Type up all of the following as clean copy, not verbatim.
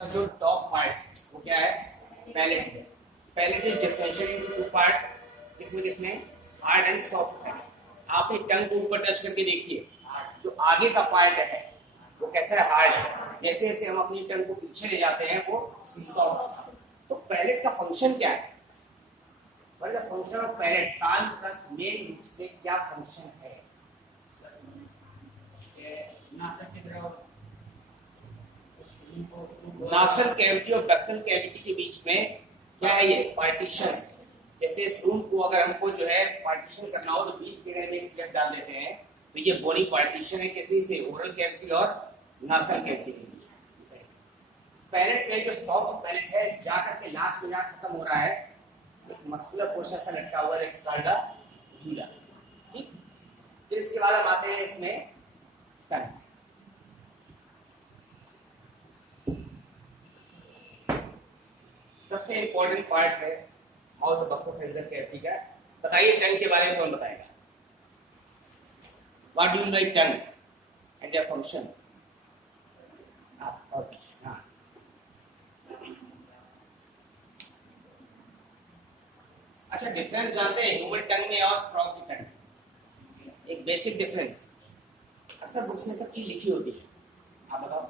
जो top part वो क्या है, पैलेट है। Palate is differentiated into two part, किसमें किसमें, हार्ड एंड सॉफ्ट पैलेट। आप एक टंग को ऊपर टच करके देखिए, जो आगे का पार्ट है वो कैसा है, हार्ड है। जैसे जैसे हम अपनी टंग को पीछे ले जाते हैं वो सॉफ्ट। तो पैलेट का फंक्शन क्या है, what is the function of palate? कान का मेन रूप से क्या फंक्शन है? नासल कैविटी और डक्टल कैविटी के बीच में क्या है, ये पार्टीशन। जैसे इस रूम को अगर हमको जो है पार्टीशन करना हो तो बीच सिरे में स्लैब डाल देते हैं, तो ये बोनी पार्टीशन है किसी से, ओरल कैविटी और नासल कैविटी के बीच। पैलेट में जो सॉफ्ट पैलेट है जाकर के लास्ट में जहाँ खत्म हो रहा है एक मस्कुलर पोर्शन सा लटका हुआ है, ठीक। फिर इसके बाद हम आते हैं इसमें टंग। सबसे इंपॉर्टेंट पार्ट है माउथ बक्कोफेरेंजियल कैविटी का। बताइए टंग के बारे में कौन बताएगा? What do you know tongue and their function? अच्छा, डिफरेंस जानते हैं ह्यूमन टंग में और फ्रॉग की टंग? एक बेसिक डिफरेंस, अक्सर बुक्स में सब चीज लिखी होती है, आप बताओ।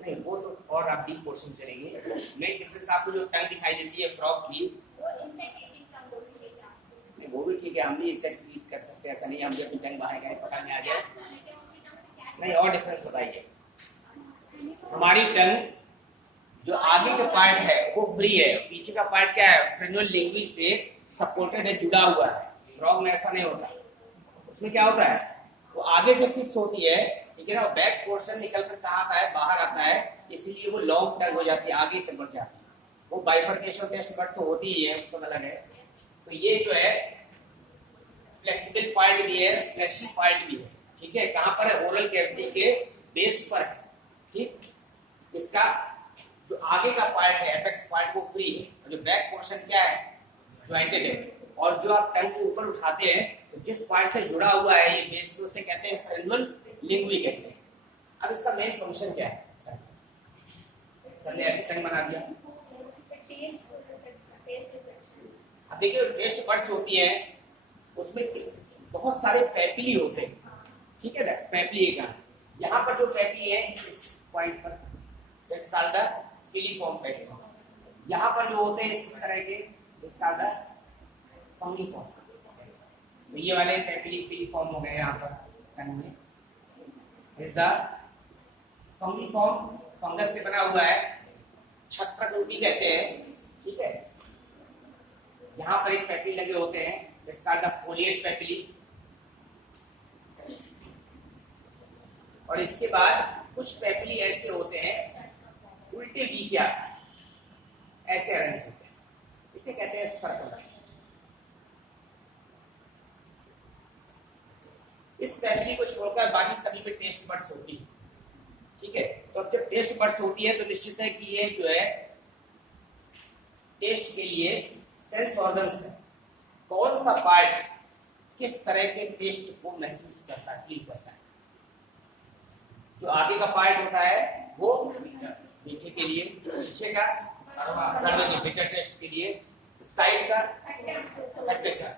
नहीं, वो तो और आप डीप पोर्शन चलेंगे। मेन डिफरेंस आपको जो टंग दिखाई देती है फ्रॉग की, नहीं वो भी ठीक है, हम भी इसे ट्रीट कर सकते हैं, ऐसा नहीं हम भी अपनी टंग बाहर गए पता नहीं आ जाए। नहीं, और डिफरेंस बताइए। हमारी टंग जो आगे का पार्ट है वो फ्री है, पीछे का पार्ट क्या है, फ्रेन्युअल लिंग्वी से सपोर्टेड है, जुड़ा हुआ है। फ्रॉग में ऐसा नहीं होता, उसमें क्या होता है, वो आगे से फिक्स होती है, ठीक है ना, बैक पोर्शन निकल कर कहाँ आता है, बाहर आता है, इसीलिए वो लॉन्ग टंग हो जाती है, आगे तक बढ़ जाती है। वो बाइफर्केशन टेस्ट बट तो होती ही है, सब अलग है। तो ये जो है फ्लेक्सिबल पार्ट भी है, फ्लैशी पार्ट भी है, ठीक है। कहाँ पर है, ओरल कैविटी के बेस पर है, ठीक। इसका जो आगे का पार्ट है, एपेक्स पार्ट, वो फ्री है, और जो बैक पोर्शन क्या है, ज्वाइंटेड है। और जो आप टंग को ऊपर उठाते हैं तो जिस पार्ट से जुड़ा हुआ है ये बेस में, उसे कहते हैं फ्रेन्युअल लिंग्वी कहते हैं। अब इसका मेन फंक्शन क्या है? सर ने ऐसे टंग बना दिया। अब देखिए टेस्ट बड्स होती है, उसमें बहुत सारे पैपिली होते हैं, ठीक है ना। पैपिली का यहाँ पर जो पैपिली है इस पॉइंट पर, that's called the filiform papillae. यहाँ पर जो होते हैं इस तरह के, दैट्स कॉल्ड द फंगिफॉर्म। ये वाले पैपिली फिलीफॉर्म हो गए यहाँ पर टंग में। इस द फंगिफॉर्म फंगस से बना हुआ है, छत्रकृति कहते हैं, ठीक है। यहाँ पर एक पैपिली लगे होते हैं, this called the folate papillae. और इसके बाद कुछ पैपिली ऐसे होते हैं उल्टे वी के आते हैं, ऐसे अरेंज होते हैं, इसे कहते हैं सर्कुलर। इस पैपिली को छोड़कर बाकी सभी में टेस्ट बड्स होती है, ठीक है। तो अब जब टेस्ट बड्स होती है तो निश्चित है कि ये जो है टेस्ट के लिए सेंस ऑर्गन्स है। कौन सा पार्ट किस तरह के टेस्ट को महसूस करता है, फील करता है? जो आगे का पार्ट होता है वो मीठे के लिए, पीछे का बिटर टेस्ट के लिए, साइड का खट्टे स्वाद,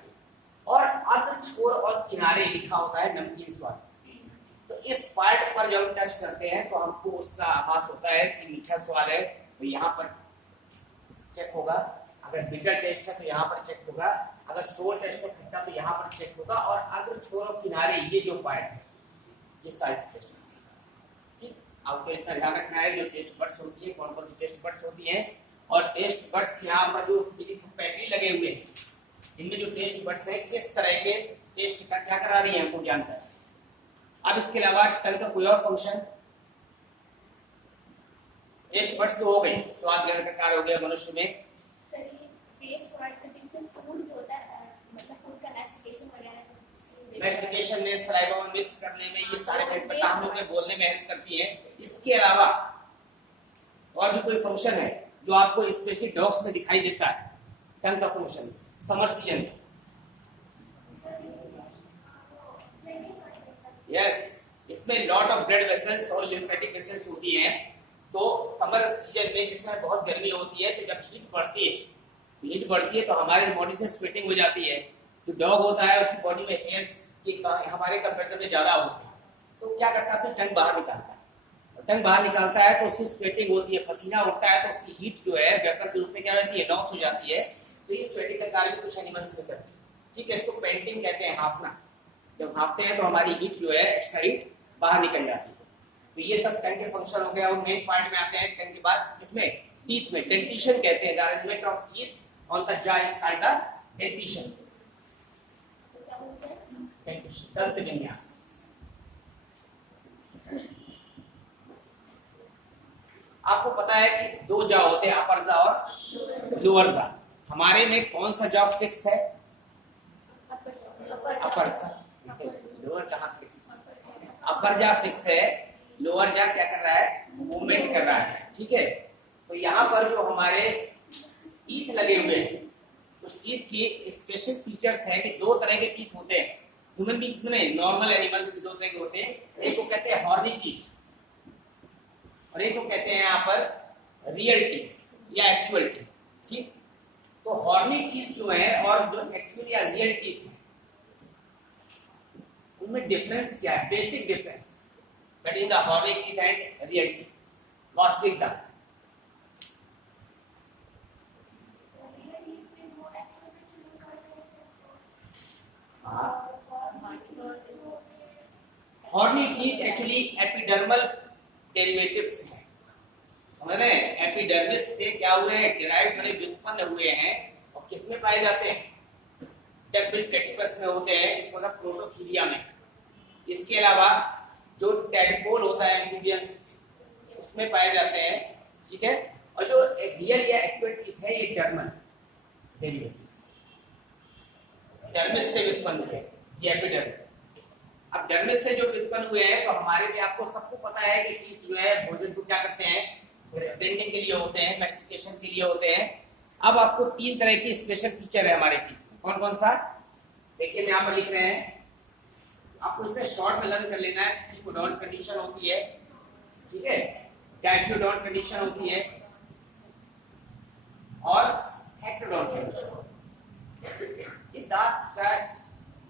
और अर्ध छोर और किनारे लिखा होता है नमकीन स्वाद। तो इस पार्ट पर जब हम टच करते हैं तो हमको उसका आभास होता है कि मीठा स्वाद है, तो यहाँ पर चेक होगा। अगर बिटर टेस्ट है तो यहाँ पर चेक होगा, अगर सोर टेस्ट है खट्टा तो यहाँ पर चेक होगा। और अगर छोर और किनारे ये जो पार्ट है ये साइड टेस्ट, ठीक। आपको इतना ध्यान रखना है जो टेस्ट बड्स होती है, कौन कौन सी टेस्ट बड्स होती है। और टेस्ट बड्स यहाँ पर जो पैपिली लगे हुए हैं, इनमें जो टेस्ट बड्स है किस तरह के टेस्ट का क्या करा रही है हमको जानता है। अब इसके अलावा टंग का कोई और फंक्शन, टेस्ट बड्स तो हो गई, स्वाद ग्रहण का कार्य हो गया मनुष्य में। मैस्टिकेशन में, सलाइवा में मिक्स करने में, ये सारे पेटपटाहों के बोलने में हेल्प करती है। इसके अलावा और भी कोई फंक्शन है जो आपको स्पेशली डॉग्स में दिखाई देता है टंग का फंक्शन समर सीजन में? यस, इसमें लॉट ऑफ ब्लड वेसल्स और लिम्फेटिक वेसल्स होती हैं। तो समर सीजन में जिसमें बहुत गर्मी होती है, तो जब हीट बढ़ती है तो हमारे बॉडी से स्वेटिंग हो जाती है। जो डॉग होता है उसकी बॉडी में हेयर्स हमारे कंपेरिजन में ज्यादा होते हैं, तो क्या करता है, टंग बाहर निकालता है। टंग बाहर निकालता है तो उससे स्वेटिंग होती है, पसीना उठता है, तो उसकी हीट जो है वेपर के रूप में क्या होती है, लॉस हो जाती है। तो ये स्वेटिंग का कार्य भी कुछ एनिमल्स में करती है। ठीक है, इसको पेंटिंग कहते हैं, हाफना। जब हाफते हैं तो हमारी हीट जो है, एक्स्ट्रा हीट बाहर निकल जाती है। तो ये सब टंग के फंक्शन हो गया। और मेन पार्ट में आते हैं टंग के बाद, इसमें टीथ में डेंटिशन कहते हैं। The arrangement of teeth on the jaw is called the dentition. दंत विन्यास। आपको पता है कि दो जॉ होते हैं, अपर जॉ और लोअर जॉ। हमारे में कौन सा जॉ फिक्स है? अपर जॉ। लोअर कहाँ फिक्स? अपर जॉ फिक्स है, लोअर जॉ क्या कर रहा है, मूवमेंट कर रहा है। ठीक है, तो यहाँ पर जो हमारे टीथ लगे हुए हैं, उस टीथ की स्पेशल फीचर्स है कि दो तरह के टीथ होते हैं। ह्यूमन बींग्स में नहीं, नॉर्मल एनिमल्स में दो तरह के होते हैं। एक को कहते हैं हॉर्नी टीथ और एक को कहते हैं यहाँ पर रियल टीथ या एक्चुअल टीथ। ठीक, तो हॉर्नी टीथ जो है और जो एक्चुअल या रियल टीथ है, उनमें डिफरेंस क्या है? Basic difference between the horny teeth and real teeth, वास्तविकता। Horny teeth actually epidermal derivatives हैं, समझ रहे हैं? एपिडर्मिस से क्या हुए हैं, डिराइव बड़े व्युत्पन्न हुए हैं। और किसमें पाए जाते हैं? डकबिल प्लेटिपस में होते हैं, इसको मतलब प्रोटोथीलिया में। इसके अलावा जो टेडपोल होता है एम्फीबियंस, उसमें पाए जाते हैं। ठीक है, और जो रियल या एक्चुअल टीथ है, ये डर्मल डेरिवेटिव्स, डर्मिस से व्युत्पन्न हुए, ये एपिडर्मिस। अब डर्मिस से जो व्युत्पन्न हुए हैं, तो हमारे भी आपको सबको पता है कि टीथ जो है भोजन को क्या करते हैं, बेंडिंग के लिए होते हैं, मैस्टिकेशन के लिए होते हैं। अब आपको तीन तरह की स्पेशल फीचर है हमारे टीथ में। कौन कौन सा? देखिए, मैं यहाँ पर लिख रहे हैं, आपको इसमें शॉर्ट में लर्न कर लेना है। ट्रिकोडोंट कंडीशन होती है, ठीक है, डाइफ्यूडोंट कंडीशन होती है और हेक्टोडोंट कंडीशन। ये दांत का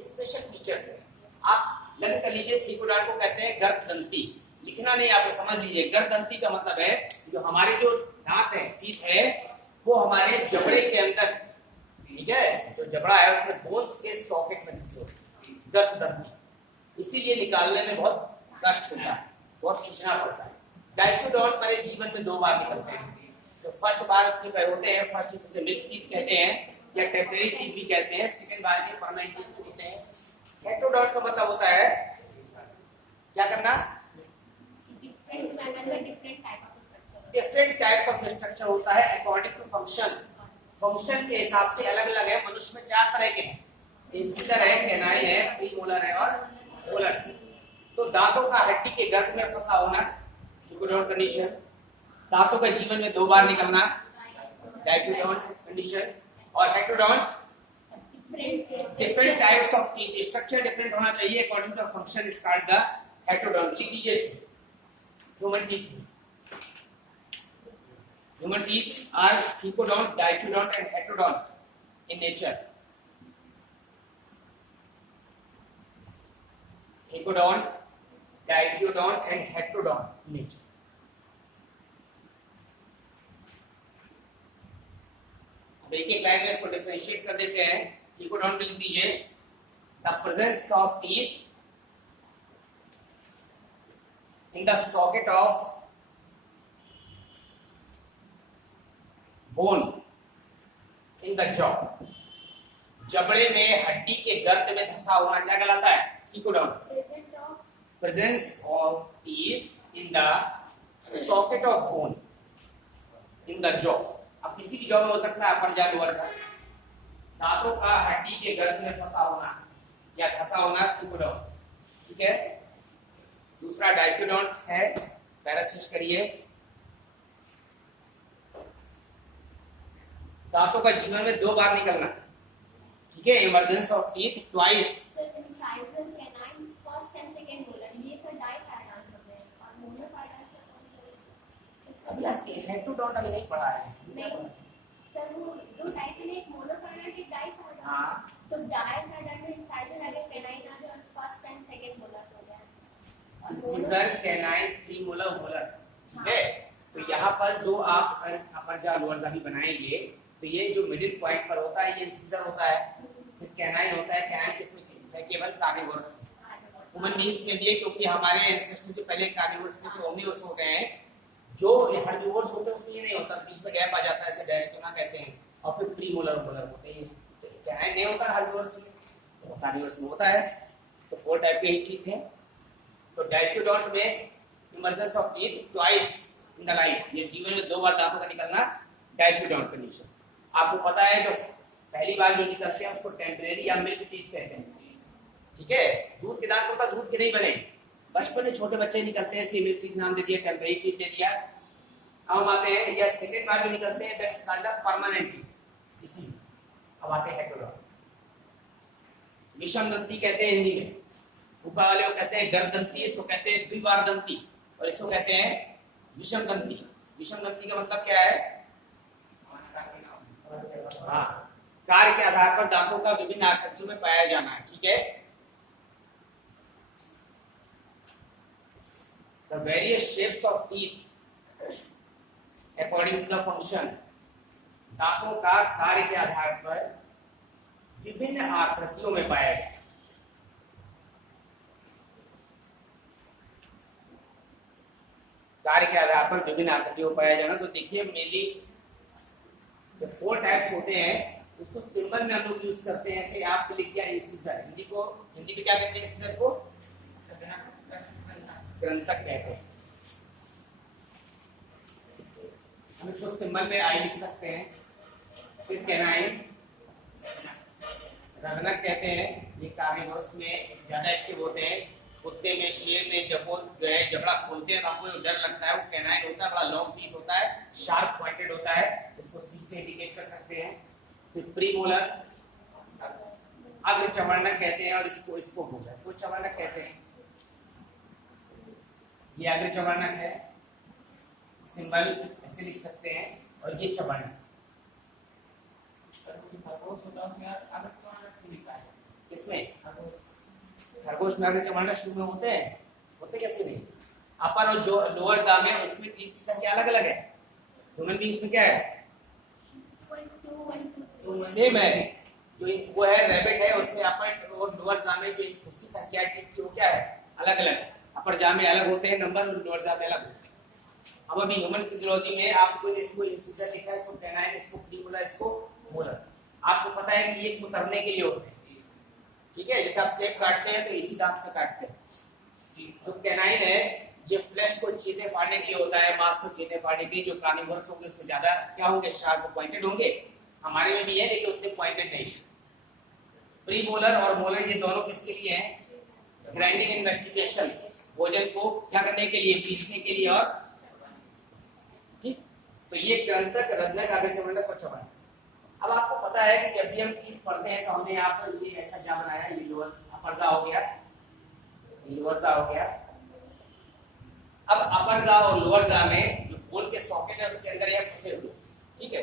स्पेशल फीचर्स है। आप लर्न कर लीजिए। ट्रिकोडोंट को कहते हैं गर्ददंती, लिखना नहीं, आप समझ लीजिए। गर्ददंती का मतलब है जो हमारे जो दांत है, टीथ है, वो हमारे जबड़े के अंदर, ठीक है, जो जबड़ा है उसमें बोन्स के सॉकेट में घुसे होते हैं, गर्ददंती। इसीलिए निकालने में बहुत कष्ट होता है, बहुत खींचना पड़ता है। डाइफ्यूडोंट मेरे जीवन में दो बार निकलते हैं। तो फर्स्ट बार के होते हैं, फर्स्ट टीथ मिल्क टीथ कहते हैं या टेम्परेरी टीथ भी कहते हैं। सेकंड बार के परमानेंट टीथ होते हैं। हेक्टोडोंट का मतलब होता है क्या करना, डिफरेंट टाइप्स ऑफ स्ट्रक्चर होता है अकॉर्डिंग टू फंक्शन। फंक्शन के हिसाब से अलग अलग है। मनुष्य में चार तरह के हैं, इंसिजर है, कैनाइन है, प्रीमोलर है और मोलर। तो दांतों का हड्डी के गर्त में फंसा होना, ट्रिकोडोंट कंडीशन। दांतों का जीवन में दो बार निकलना, डाइफ्यूडोंट कंडीशन। और heterodont, different types of teeth, structure different होना चाहिए according to function is called the heterodont. लिख लीजिए इसको। Human teeth, human teeth are thecodont, diphyodont and heterodont in nature. Thecodont, diphyodont and heterodont in nature. अब एक एक line में इसको डिफरेंशिएट कर देते हैं। थीकोडोंट लिख दीजिए, the presence of teeth in the socket of bone in the jaw, जबड़े में हड्डी के गर्त में धंसा होना क्या कहलाता है? Thecodont. Presence of teeth in the socket of bone in the jaw. अब किसी की जॉ में हो सकता है अपर जॉ, लोअर जॉ। दांतों का हड्डी के गर्त में फंसा होना या धंसा होना, थीकोडोंट। ठीक है, दूसरा डाइफ्यूडोंट है, पैराचेस करिए। दांतों का जीवन में दो बार निकलना, ठीक है, emergence of teeth twice. Head to dot अभी नहीं पढ़ा है। नहीं सर, वो जो डाइफिनेट मोनोफोनेटिक डाइफोन, हाँ तो डाइफोनेट में साइड में लगे कैनाइन आ गया और फर्स्ट एंड सेकंड मोलर हो गया। इंसिजर, कैनाइन, प्रीमोलर, मोलर, ठीक है। तो यहाँ पर जो आप अपर जा लोअर जा भी बनाएंगे तो ये जो मिडिल पॉइंट पर होता है ये इंसिजर होता है, फिर कैनाइन होता है। कैनाइन किसमें है? केवल कार्निवोरस में, ह्यूमन बींग्स में भी है, क्योंकि हमारे एंसेस्टर के पहले कार्निवोरस से फिर ओमनिवोरस हो गए हैं। जो हर्बिवोर्स होते हैं उसमें ये नहीं होता, बीच में गैप आ जाता है, इसे डायस्टोमा कहते हैं। और फिर प्रीमोलर मोलर होते हैं, कैनाइन नहीं होता हर्बिवोर्स में, तो कार्निवोरस में होता है। तो 4 टाइप के ही ठीक है। तो डाइफिडोंट में emergence of teeth twice in the life, ये जीवन में 2 बार दांतों का निकलना डाइफिडोंट कंडीशन। आपको पता है जो पहली बार जो निकलते हैं उसको टेम्परेरी या मिल्क टीथ कहते हैं, ठीक है। दूध के दांत होता, दूध के नहीं बने, बचपन में छोटे बच्चे निकलते हैं इसलिए मिल्क टीथ नाम दे दिया, टेम्परेरी टीथ दे दिया। अब हम आते हैं या सेकंड बार जो निकलते हैं that's called the permanent teeth. इसी अब आते हैं हेटेरोडोंट, विषम दंती कहते हैं हिंदी में, ऊपर वाले को कहते हैं गर्दंती, इसको कहते हैं द्विबार दंती, और इसको कहते हैं विषम दंती। विषम दंती का मतलब क्या है? हाँ, कार्य के आधार पर दांतों का विभिन्न आकृतियों में पाया जाना है, ठीक है। The various shapes of teeth according to the function, दांतों का कार्य के आधार पर विभिन्न आकृतियों में पाया जाए। कार्य के आधार पर विभिन्न आकृतियों में पाया जाना। तो देखिए मेनली जो 4 टाइप्स होते हैं उसको सिंबल में हम लोग यूज करते हैं। ऐसे आपको लिख दिया इंसिजर, हिंदी में क्या कहते हैं इंसिजर को? ग्रंथक कहते हैं। हम इसको सिंबल में आई लिख सकते हैं। फिर कैनाइन, रगनक कहते हैं, ये कार्निवोरस में ज्यादा एक्टिव होते हैं। कुत्ते में, शेर में जब वो जो है जबड़ा खोलते हैं तो आपको डर लगता है, वो कैनाइन होता है, बड़ा लॉन्ग टीथ होता है, शार्प पॉइंटेड होता है, इसको सी से इंडिकेट कर सकते हैं। फिर प्रीमोलर, अग्र चवर्णक कहते हैं, और इसको मोलर को चवर्णक कहते हैं। ये अग्र चवर्णक है, सिंबल ऐसे लिख सकते हैं, और ये चवर्णक। किसमें? खरगोश में अग्र चवर्णक शुरू में होते हैं, होते कैसे नहीं? अपर और जो लोअर जा में उसमें टीथ की संख्या अलग अलग है। ह्यूमन बींग्स में क्या है? सेम है। जो वो है रैबिट है, उसमें अपर और लोअर जा में जो उसकी संख्या टीथ की वो क्या है? अलग अलग। अपर जा में अलग होते हैं नंबर, और लोअर जा में अलग होते हैं। अब अभी ह्यूमन फिजियोलॉजी में आपको इसको इंसिजर लिखा है, इसको कैनाइन, इसको प्रीमोलर, इसको मोलर। आपको पता है कि ये उतरने के लिए होते हैं, ठीक है। जैसे आप सेब काटते हैं तो इसी दांत से काटते हैं। जो कैनाइन है ये फ्लैश को चीरने फाड़ने के लिए होता है, मांस को चीरने फाड़ने के लिए। जो कार्निवोरस होंगे उसमें ज्यादा क्या होंगे? शार्प पॉइंटेड होंगे। हमारे में भी है लेकिन उतने पॉइंटेड नहीं। प्रीमोलर और मोलर ये दोनों किसके लिए हैं? ग्राइंडिंग इन्वेस्टिगेशन, भोजन को क्या करने के लिए? पीसने के लिए। और ठीक, तो ये ग्रंथक, रंध्रक, आगे चवर्णक और चवर्णक। अब आपको पता है कि जब भी हम टीथ पढ़ते हैं तो हमने यहाँ पर ये ऐसा जा बनाया है, ये लोअर अपर जा हो गया, ये लोअर जा हो गया। अब अपर जा और लोअर जा में जो बोन के सॉकेट है उसके अंदर ये फंसे हुए, ठीक है।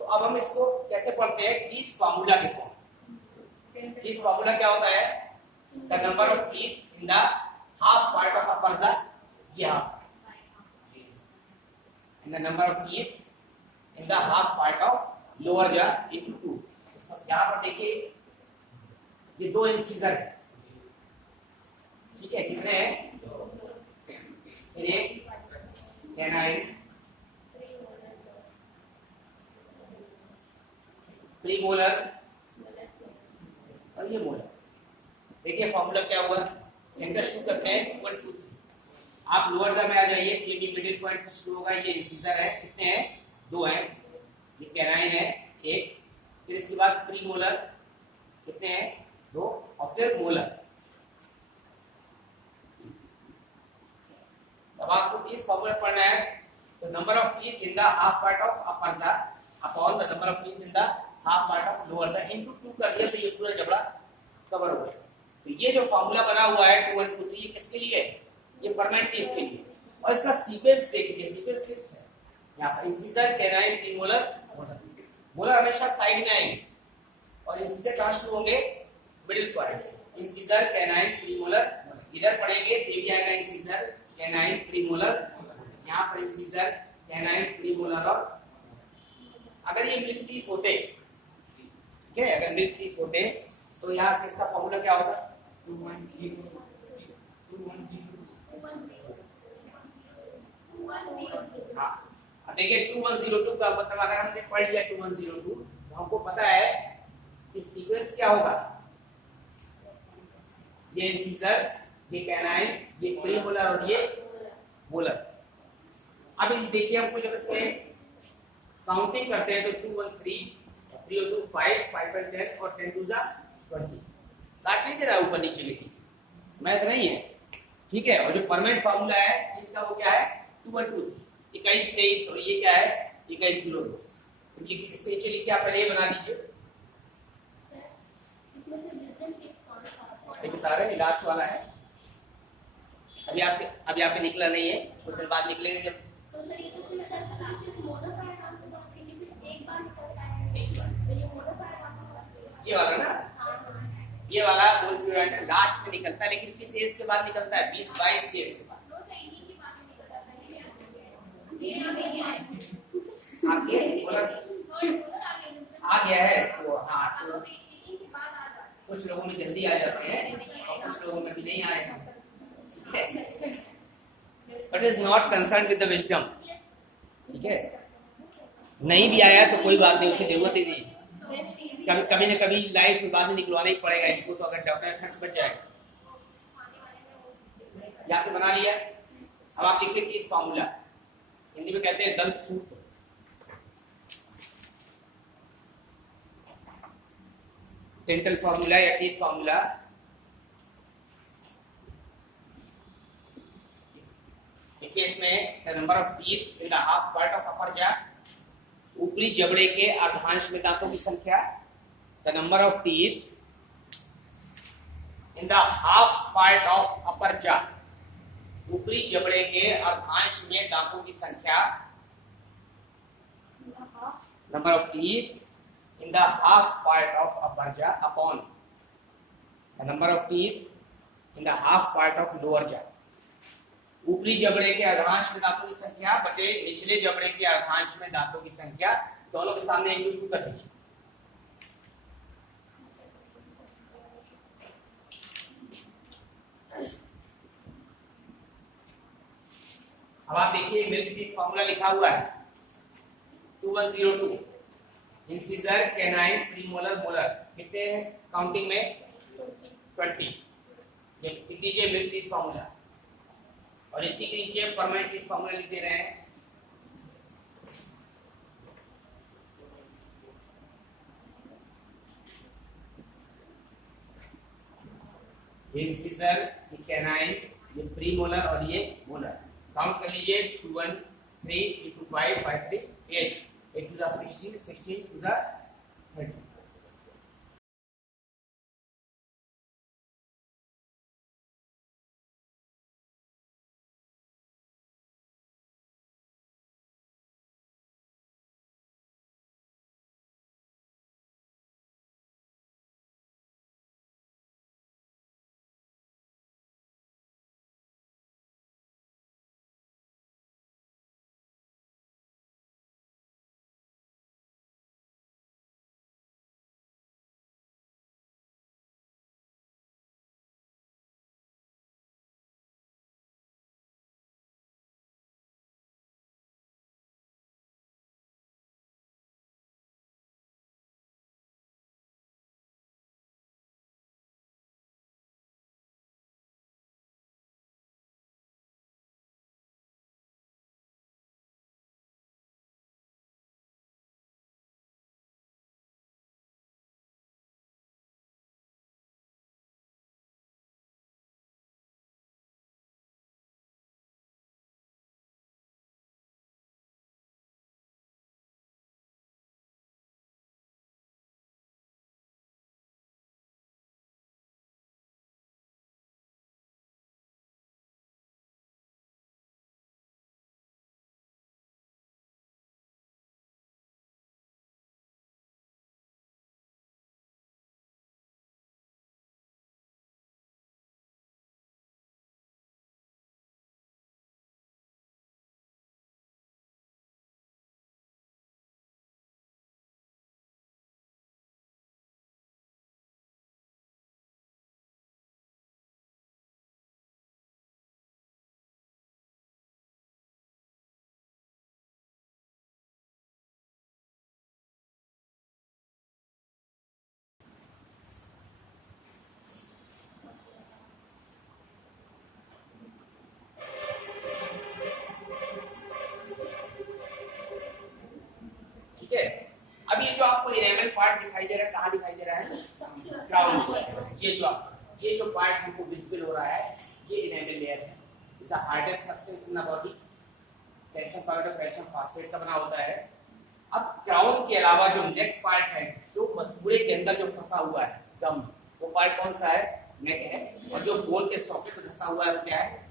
तो अब हम इसको कैसे पढ़ते हैं? टीथ फार्मूला के फॉर्म। टीथ फार्मूला क्या होता है? The number of teeth in the half part of upper जा, ये half, in the number of teeth in the half part of lower jaw into 2। तो सब यहाँ पर देखिए ये 2 इंसिजर है, ठीक है। कितने हैं? फिर एक कैनाइन, प्रीमोलर, और ये मोलर। देखिए फॉर्मूला क्या हुआ? सेंटर शुरू करते हैं 1 2 3। आप लोअर जा में आ जाइए, ये भी मिडिल पॉइंट से शुरू होगा। ये इंसिजर है, कितने हैं? 2 हैं। ये कैनाइन है 1, फिर इसके बाद प्रीमोलर, कितने हैं? 2, और फिर मोलर। अब आपको टीथ फॉर्मूला पढ़ना है। तो number of teeth in the half part of upper jaw upon the number of teeth in the half part of lower jaw into 2 कर दिया, तो ये पूरा जबड़ा कवर हो गया। तो ये जो फॉर्मूला बना हुआ है 2 1 2 3, ये किसके लिए है? ये परमानेंट टीथ के लिए। और इसका सीक्वेंस देखिए, सीक्वेंस फिक्स है। यहाँ पर incisor, canine, premolar, molar. Molar हमेशा साइड में आएंगे और इंसिजर कहाँ शुरू होंगे? मिडिल पॉइंट से। इंसिजर, कैनाइन, प्रीमोलर, इधर पढ़ेंगे तो ये भी आएगा इंसिजर, कैनाइन, प्रीमोलर। यहाँ पर इंसिजर, कैनाइन, प्रीमोलर और अगर ये मिल्क टीथ होते, ठीक है, अगर मिल्क टीथ होते तो यहाँ किसका फॉर्मूला क्या होगा? 2102। हाँ, अब देखिए 2102 का मतलब अगर हमने पढ़ लिया 2102 तो हमको पता है कि सीक्वेंस क्या होगा। ये इंसिजर, ये कैनाइन, ये प्रीमोलर और ये मोलर। अब ये देखिए हमको जब इसमें काउंटिंग करते हैं तो 213, 302, 5, 5 and 10 और 10 to 20। काट नहीं दे रहा ऊपर नीचे, लेकिन मैथ नहीं है, ठीक है। और जो परमानेंट फार्मूला है इनका वो क्या है? 2123, 21 23 और ये क्या है? 2102। तो इसके नीचे लिख के आप पहले ये बना दीजिए। ये बता रहे हैं लास्ट वाला है, अभी आपके निकला नहीं है, कुछ दिन बाद निकलेगा जब। तो सर ये तो फिर सर सिर्फ मोनोफायर नाम से बात करेंगे, सिर्फ एक बार निकलता है। एक बार तो ये मोनोफायर नाम ये वाला ना, ये वाला मोनोफायर लास्ट में निकलता है, लेकिन किस एज के बाद निकलता है? 20-22 के एज के बाद। दो से इन्हीं की बात निकल जाता है। ये यहाँ पे क्या है? आपके बोला आ गया है तो हाँ, तो इन्हीं की बात आ जाती है। कुछ लोगों में जल्दी आ जाते हैं और कुछ लोगों में भी नहीं आए हैं, ठीक है। But is not concern with the wisdom, ठीक है। नहीं भी आया तो कोई बात नहीं, उसकी जरूरत ही नहीं। कभी न कभी लाइफ में बाद में निकलवाना ही पड़ेगा इनको, तो अगर डॉक्टर का खर्च बच जाएगा। यहाँ पे बना लिया। अब आप देखिए टीथ फार्मूला, हिंदी में कहते हैं दंत सूत्र। डेंटल फार्मूला या टीथ फार्मूला। केस में the number of teeth in the half part of upper jaw, ऊपरी जबड़े के अर्धांश में दांतों की संख्या। The number of teeth in the half part of upper jaw, ऊपरी जबड़े के अर्धांश में दांतों की संख्या। Number of teeth in the half part of upper jaw upon the number of teeth in the half part of lower जा, ऊपरी जबड़े के अर्धांश में दांतों की संख्या बटे निचले जबड़े के अर्धांश में दांतों की संख्या। दोनों के सामने इंटू कर दीजिए। अब आप देखिए मिल्क टीथ फार्मूला लिखा हुआ है 2102। इंसिजर, कैनाइन, प्रीमोलर, मोलर कितने हैं काउंटिंग में? 20। ये लिख दीजिए मिल्क टीथ फार्मूला और इसी के नीचे परमानेंट टीथ फार्मूला लिख दे रहे हैं। ये इंसिजर, ये कैनाइन, ये प्रीमोलर और ये मोलर। काउंट कर लीजिए 2 1 3 2 5 5 3 8 8 to the 16 16 to the 30। Part दिखाई दे रहा है, कहाँ दिखाई दे रहा है? सबसे क्राउन। ये जो पार्ट हमको विजिबल हो रहा है, ये इनेमल लेयर है। Is the hardest substance in the body. Calcium powder calcium phosphate का बना होता है। अब क्राउन के अलावा जो नेक पार्ट है, जो मसूड़े के अंदर जो फंसा हुआ है गम, वो पार्ट कौन सा है? नेक है। और जो बोन के सॉकेट पे फंसा हुआ है वो क्या है?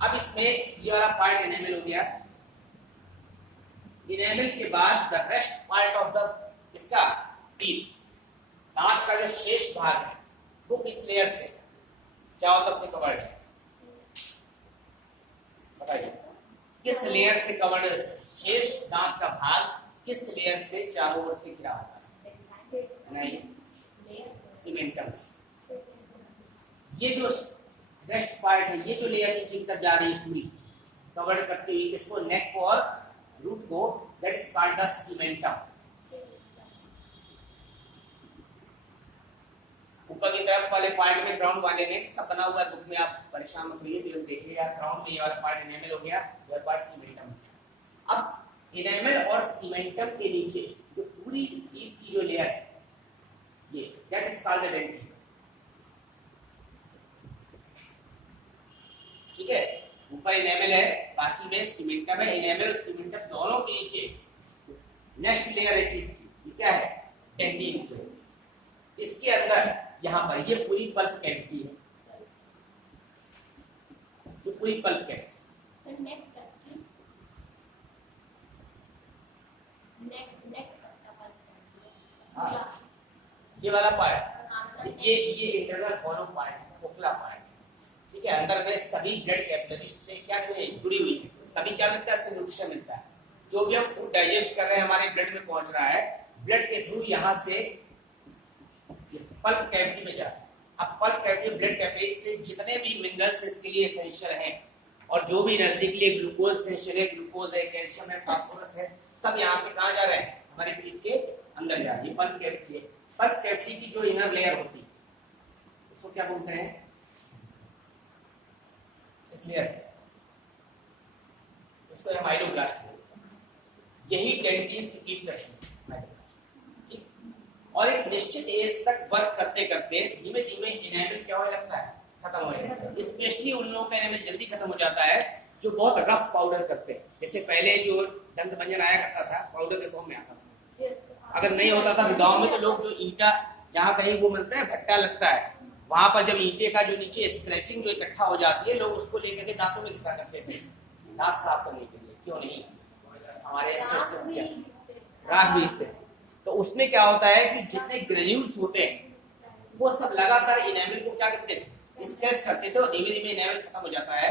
अब इसमें ये वाला पार्ट इनेमल हो गया। इनेमल के बाद the rest part of the इसका टीथ, दांत का जो शेष भाग है वो किस लेयर से चारों तरफ से कवर्ड है? बताइए किस लेयर से कवर्ड? शेष दांत का भाग किस लेयर से चारों ओर से घिरा होता है? नहीं, सीमेंटम से। ये जो रेस्ट पार्ट है, ये जो लेयर नीचे की तरफ जा रही है पूरी कवर्ड करती हुई किसको? नेक को और रूट को, that is called the cementum. ऊपर की तरफ वाले पार्ट में ग्राउंड वाले में सब बना हुआ है, बुक में आप परेशान मत होइए, देखिएगा ग्राउंड में ये वाला पार्ट इनेमल हो गया, ये पार्ट सीमेंटम हो गया। अब इनेमल और सीमेंटम के नीचे जो पूरी टीथ की जो लेयर है, ये that is called the dentin. ठीक है, ऊपर इनेमल है, बाकी में सीमेंटम है। इनेमल और सीमेंटम दोनों के नीचे नेक्स्ट लेयर है टीथ की, ये क्या है? डेंटिन। इसके अंदर यहाँ पर ये पूरी पल्प कैविटी है, ये पूरी पल्प कैविटी। ये वाला पार्ट, ये इंटरनल हॉलो पार्ट है, खोखला पार्ट है। ठीक है, अंदर में सभी ब्लड कैपिलरीज से क्या जुड़ी हुई है, तभी क्या मिलता है? इसको न्यूट्रिशन मिलता है। जो भी हम फूड डाइजेस्ट कर रहे हैं हमारे ब्लड में पहुंच रहा है, ब्लड के थ्रू यहाँ से पल्प कैविटी में जाता है। अब पल्प कैविटी ब्लड कैपिलरीज से जितने भी मिनरल्स इसके लिए एसेंशियल हैं और जो भी एनर्जी के लिए ग्लूकोज एसेंशियल है, ग्लूकोज है, कैल्शियम है, फास्फोरस है, सब यहाँ से कहाँ जा रहे हैं? हमारे टीथ के अंदर जा रही है। पल्प कैविटी है। पल्प कैविटी की जो इनर लेयर होती है उसको क्या बोलते हैं? इस लेयर इसको एमाइलोब्लास्ट बोलते हैं। यही डेंटिन सीक्रेट करती है। और एक निश्चित एज तक वर्क करते करते धीमे धीमे इनेमल क्या होने लगता है? खत्म होने लगता है। स्पेशली उन लोगों का इनेमल जल्दी खत्म हो जाता है जो बहुत रफ पाउडर करते हैं। जैसे पहले जो दंत मंजन आया करता था पाउडर के फॉर्म में आता था, अगर नहीं होता था तो गांव में तो लोग जो ईंटा जहाँ कहीं वो मिलता है भट्टा लगता है, वहां पर जब ईंटे का जो नीचे स्क्रैचिंग जो इकट्ठा हो जाती है, लोग उसको लेकर के दांतों में घिसा करते थे दांत साफ करने के लिए। क्यों नहीं? हमारे एंसेस्टर्स क्या राख बीजते थे। तो उसमें क्या होता है कि जितने ग्रेन्यूल्स होते हैं वो सब लगातार इनेमल को क्या करते थे? स्क्रैच करते थे और धीमे धीमे इनेमल खत्म हो जाता है।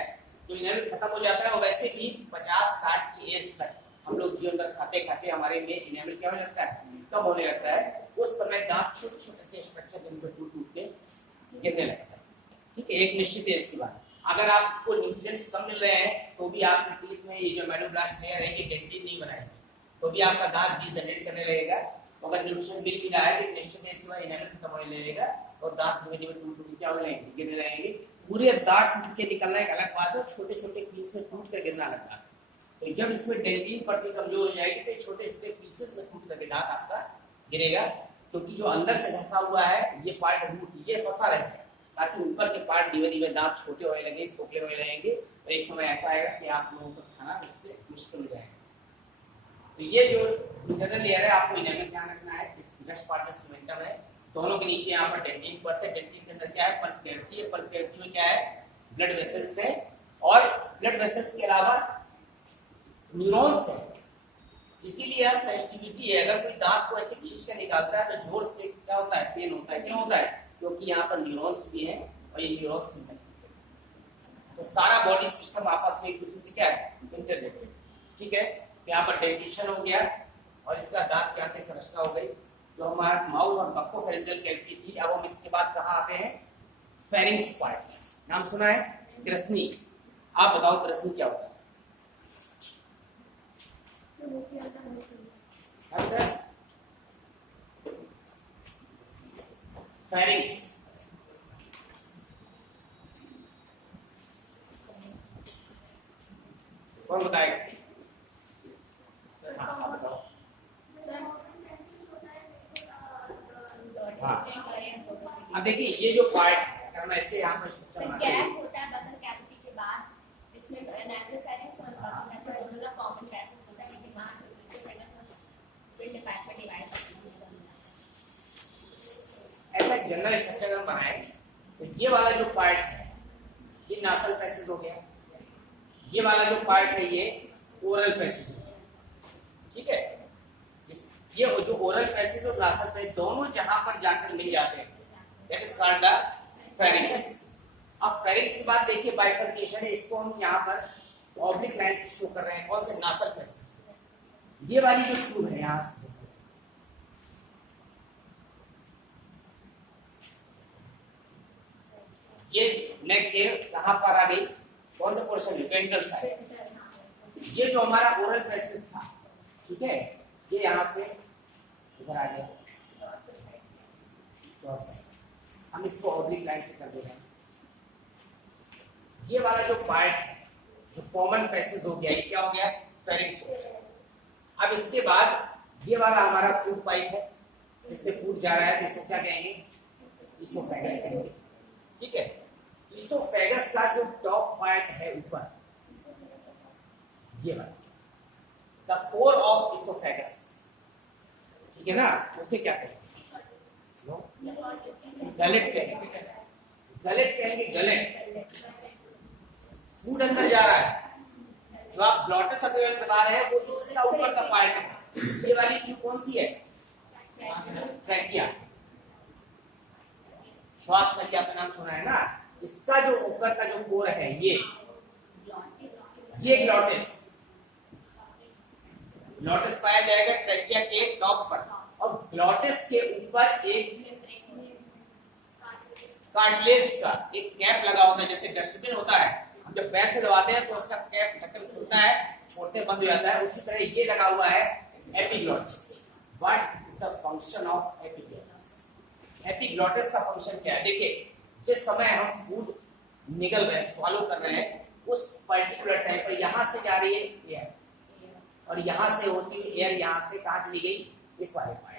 तो इनेमल खत्म हो जाता है और वैसे भी 50-60 की एज तक हम लोग जीवन भर खाते खाते हमारे में इनेमल क्या होने लगता है? कम होने लगता है। उस समय दांत छोटे छोटे से स्ट्रक्चर के अंदर टूट टूट के गिरने लगता है। ठीक है, एक निश्चित एज के बाद अगर आपको न्यूट्रिएंट्स कम मिल रहे हैं तो भी आपके टीथ में ये जो एमाइलोब्लास्ट लेयर है ये डेंटिन नहीं बनाएगी, तो भी आपका दांत डिजनरेट करने लगेगा। अगर न्यूट्रिशन मिल भी रहा है तो निश्चित एज के बाद इनेमल खत्म होने लगेगा और दांत धीमे धीमे टूट टूट क्या होने लगेंगे? गिरने लगेंगे। पूरे दांत टूट के निकलना एक अलग बात है, छोटे छोटे पीस में टूट कर गिरना अलग बात है। तो जब इसमें डेंटिन पट्टी कमजोर हो जाएगी तो छोटे छोटे पीसेस में टूट करके दांत आपका गिरेगा, क्योंकि जो अंदर से धंसा हुआ है ये पार्ट रूट ये फंसा रहेगा, ताकि ऊपर के पार्ट धीमे धीमे दांत छोटे होने लगे, खोखले होने लगेंगे। तो एक समय ऐसा आएगा कि आप लोगों को खाना उससे मुश्किल हो जाएगा। तो ये जो इंटरनल लेयर है आपको इनेमल ध्यान रखना है। इस नेक्स्ट पार्ट में सीमेंटम है, दोनों के नीचे यहाँ पर डेंटिन पड़ते हैं। डेंटिन के अंदर क्या है? पल्प कैविटी है। पल्प कैविटी में क्या है? ब्लड वेसल्स है और ब्लड वेसल्स के अलावा न्यूरॉन्स है। इसीलिए यह सेंसिटिविटी है। अगर कोई दांत को ऐसे खींच कर निकालता है तो जोर से क्या होता है? पेन होता है। क्यों होता है? क्योंकि यहाँ पर न्यूरॉन्स भी है और ये न्यूरॉन्स इंटरकनेक्टेड। तो सारा बॉडी सिस्टम आपस में एक दूसरे से क्या है? इंटरकनेक्टेड। ठीक है, यहाँ पर डेंटिशन हो गया और इसका दांत के आगे संरचना हो गई जो हमारा माउथ और बक्कोफेरेंजियल कैविटी थी। अब हम इसके बाद कहाँ आते हैं? Pharynx part. नाम सुना है? ग्रसनी। आप बताओ ग्रसनी क्या होता है? फेरिंक्स कौन बताएगा? हाँ, बताओ। अब देखिए ये जो पार्ट है, अगर मैं ऐसे यहाँ पर स्ट्रक्चर बना गैप होता है बफर कैविटी के बाद, जिसमें नासोफैरिंक्स और बफर दोनों का कॉमन पैसेज होता है, लेकिन वहाँ से विंड पाइप में डिवाइड ऐसा एक जनरल स्ट्रक्चर अगर हम बनाए तो ये वाला जो पार्ट है ये नासल पैसेज हो गया, ये वाला जो पार्ट है ये ओरल पैसेज हो गया, ठीक है। ये जो ओरल पैसेज और नासल पैसेज दोनों जहां पर जाकर मिल जाते हैं that is called the pharynx. अब फेरिंक्स के बाद देखिए बाइफर्केशन है, इसको हम यहाँ पर ऑब्लिक लाइन से शो कर रहे हैं, कौन से नासल पैसेज। ये वाली जो ट्यूब है यहाँ से ये नेक के कहां पर आ गई, कौन सा पोर्शन है, वेंट्रल साइड। ये जो हमारा ओरल पैसेज था, ठीक है, ये यहां से इधर आ गया, हम इसको ऑब्लिक लाइन से कर दे रहे हैं। ये वाला जो पार्ट है जो कॉमन पैसेज हो गया, ये क्या हो गया, फेरिंक्स हो गया। अब इसके बाद ये वाला हमारा फूड पाइप है, इससे फूड जा रहा है तो इसको क्या कहेंगे, इसोफेगस कहेंगे, ठीक है। इसोफेगस का जो टॉप पार्ट है ऊपर, ये वाला द कोर ऑफ इसोफेगस, ठीक है ना, उसे क्या कहेंगे, गलेट कहेंगे, गलेट कहेंगे, गलेट। फूड अंदर जा रहा है, जो आप ग्लॉटिस अपियरेंस बता रहे हैं वो इसका ऊपर का पार्ट है। ये वाली ट्यूब कौन सी है, ट्रैकिया, श्वास नलिका का नाम सुना है ना। इसका जो ऊपर का जो कोर है ये ग्लॉटिस, ग्लॉटिस पाया जाएगा ट्रैकिया के टॉप पर, और ग्लॉटिस के ऊपर एक कार्टिलेज का एक कैप लगा होता है, जैसे डस्टबिन होता है, हम जब पैर से दबाते हैं तो उसका कैप ढक्कन खुलता है, छोड़ते बंद हो जाता है, उसी तरह ये लगा हुआ है epiglottis. What is the function of epiglottis? Epiglottis का फंक्शन क्या है, देखिए जिस समय हम फूड निगल रहे हैं, स्वालो कर रहे हैं, उस पर्टिकुलर टाइम पर यहां से जा रही है एयर, और यहां से होती है एयर, यहां से कहां चली गई, इस वाले पार्ट,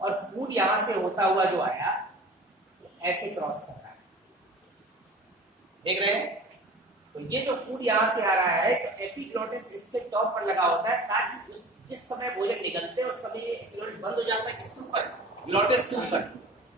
और फूड यहां से होता हुआ जो आया ऐसे क्रॉस कर रहा है, देख रहे हैं। तो ये जो फूड यहां से आ रहा है तो एपिग्लॉटिस इसके टॉप पर लगा होता है, ताकि उस जिस समय भोजन निगलते हैं उस समय एपिग्लॉटिस बंद हो जाता है, किसके ऊपर, ग्लॉटिस के ऊपर।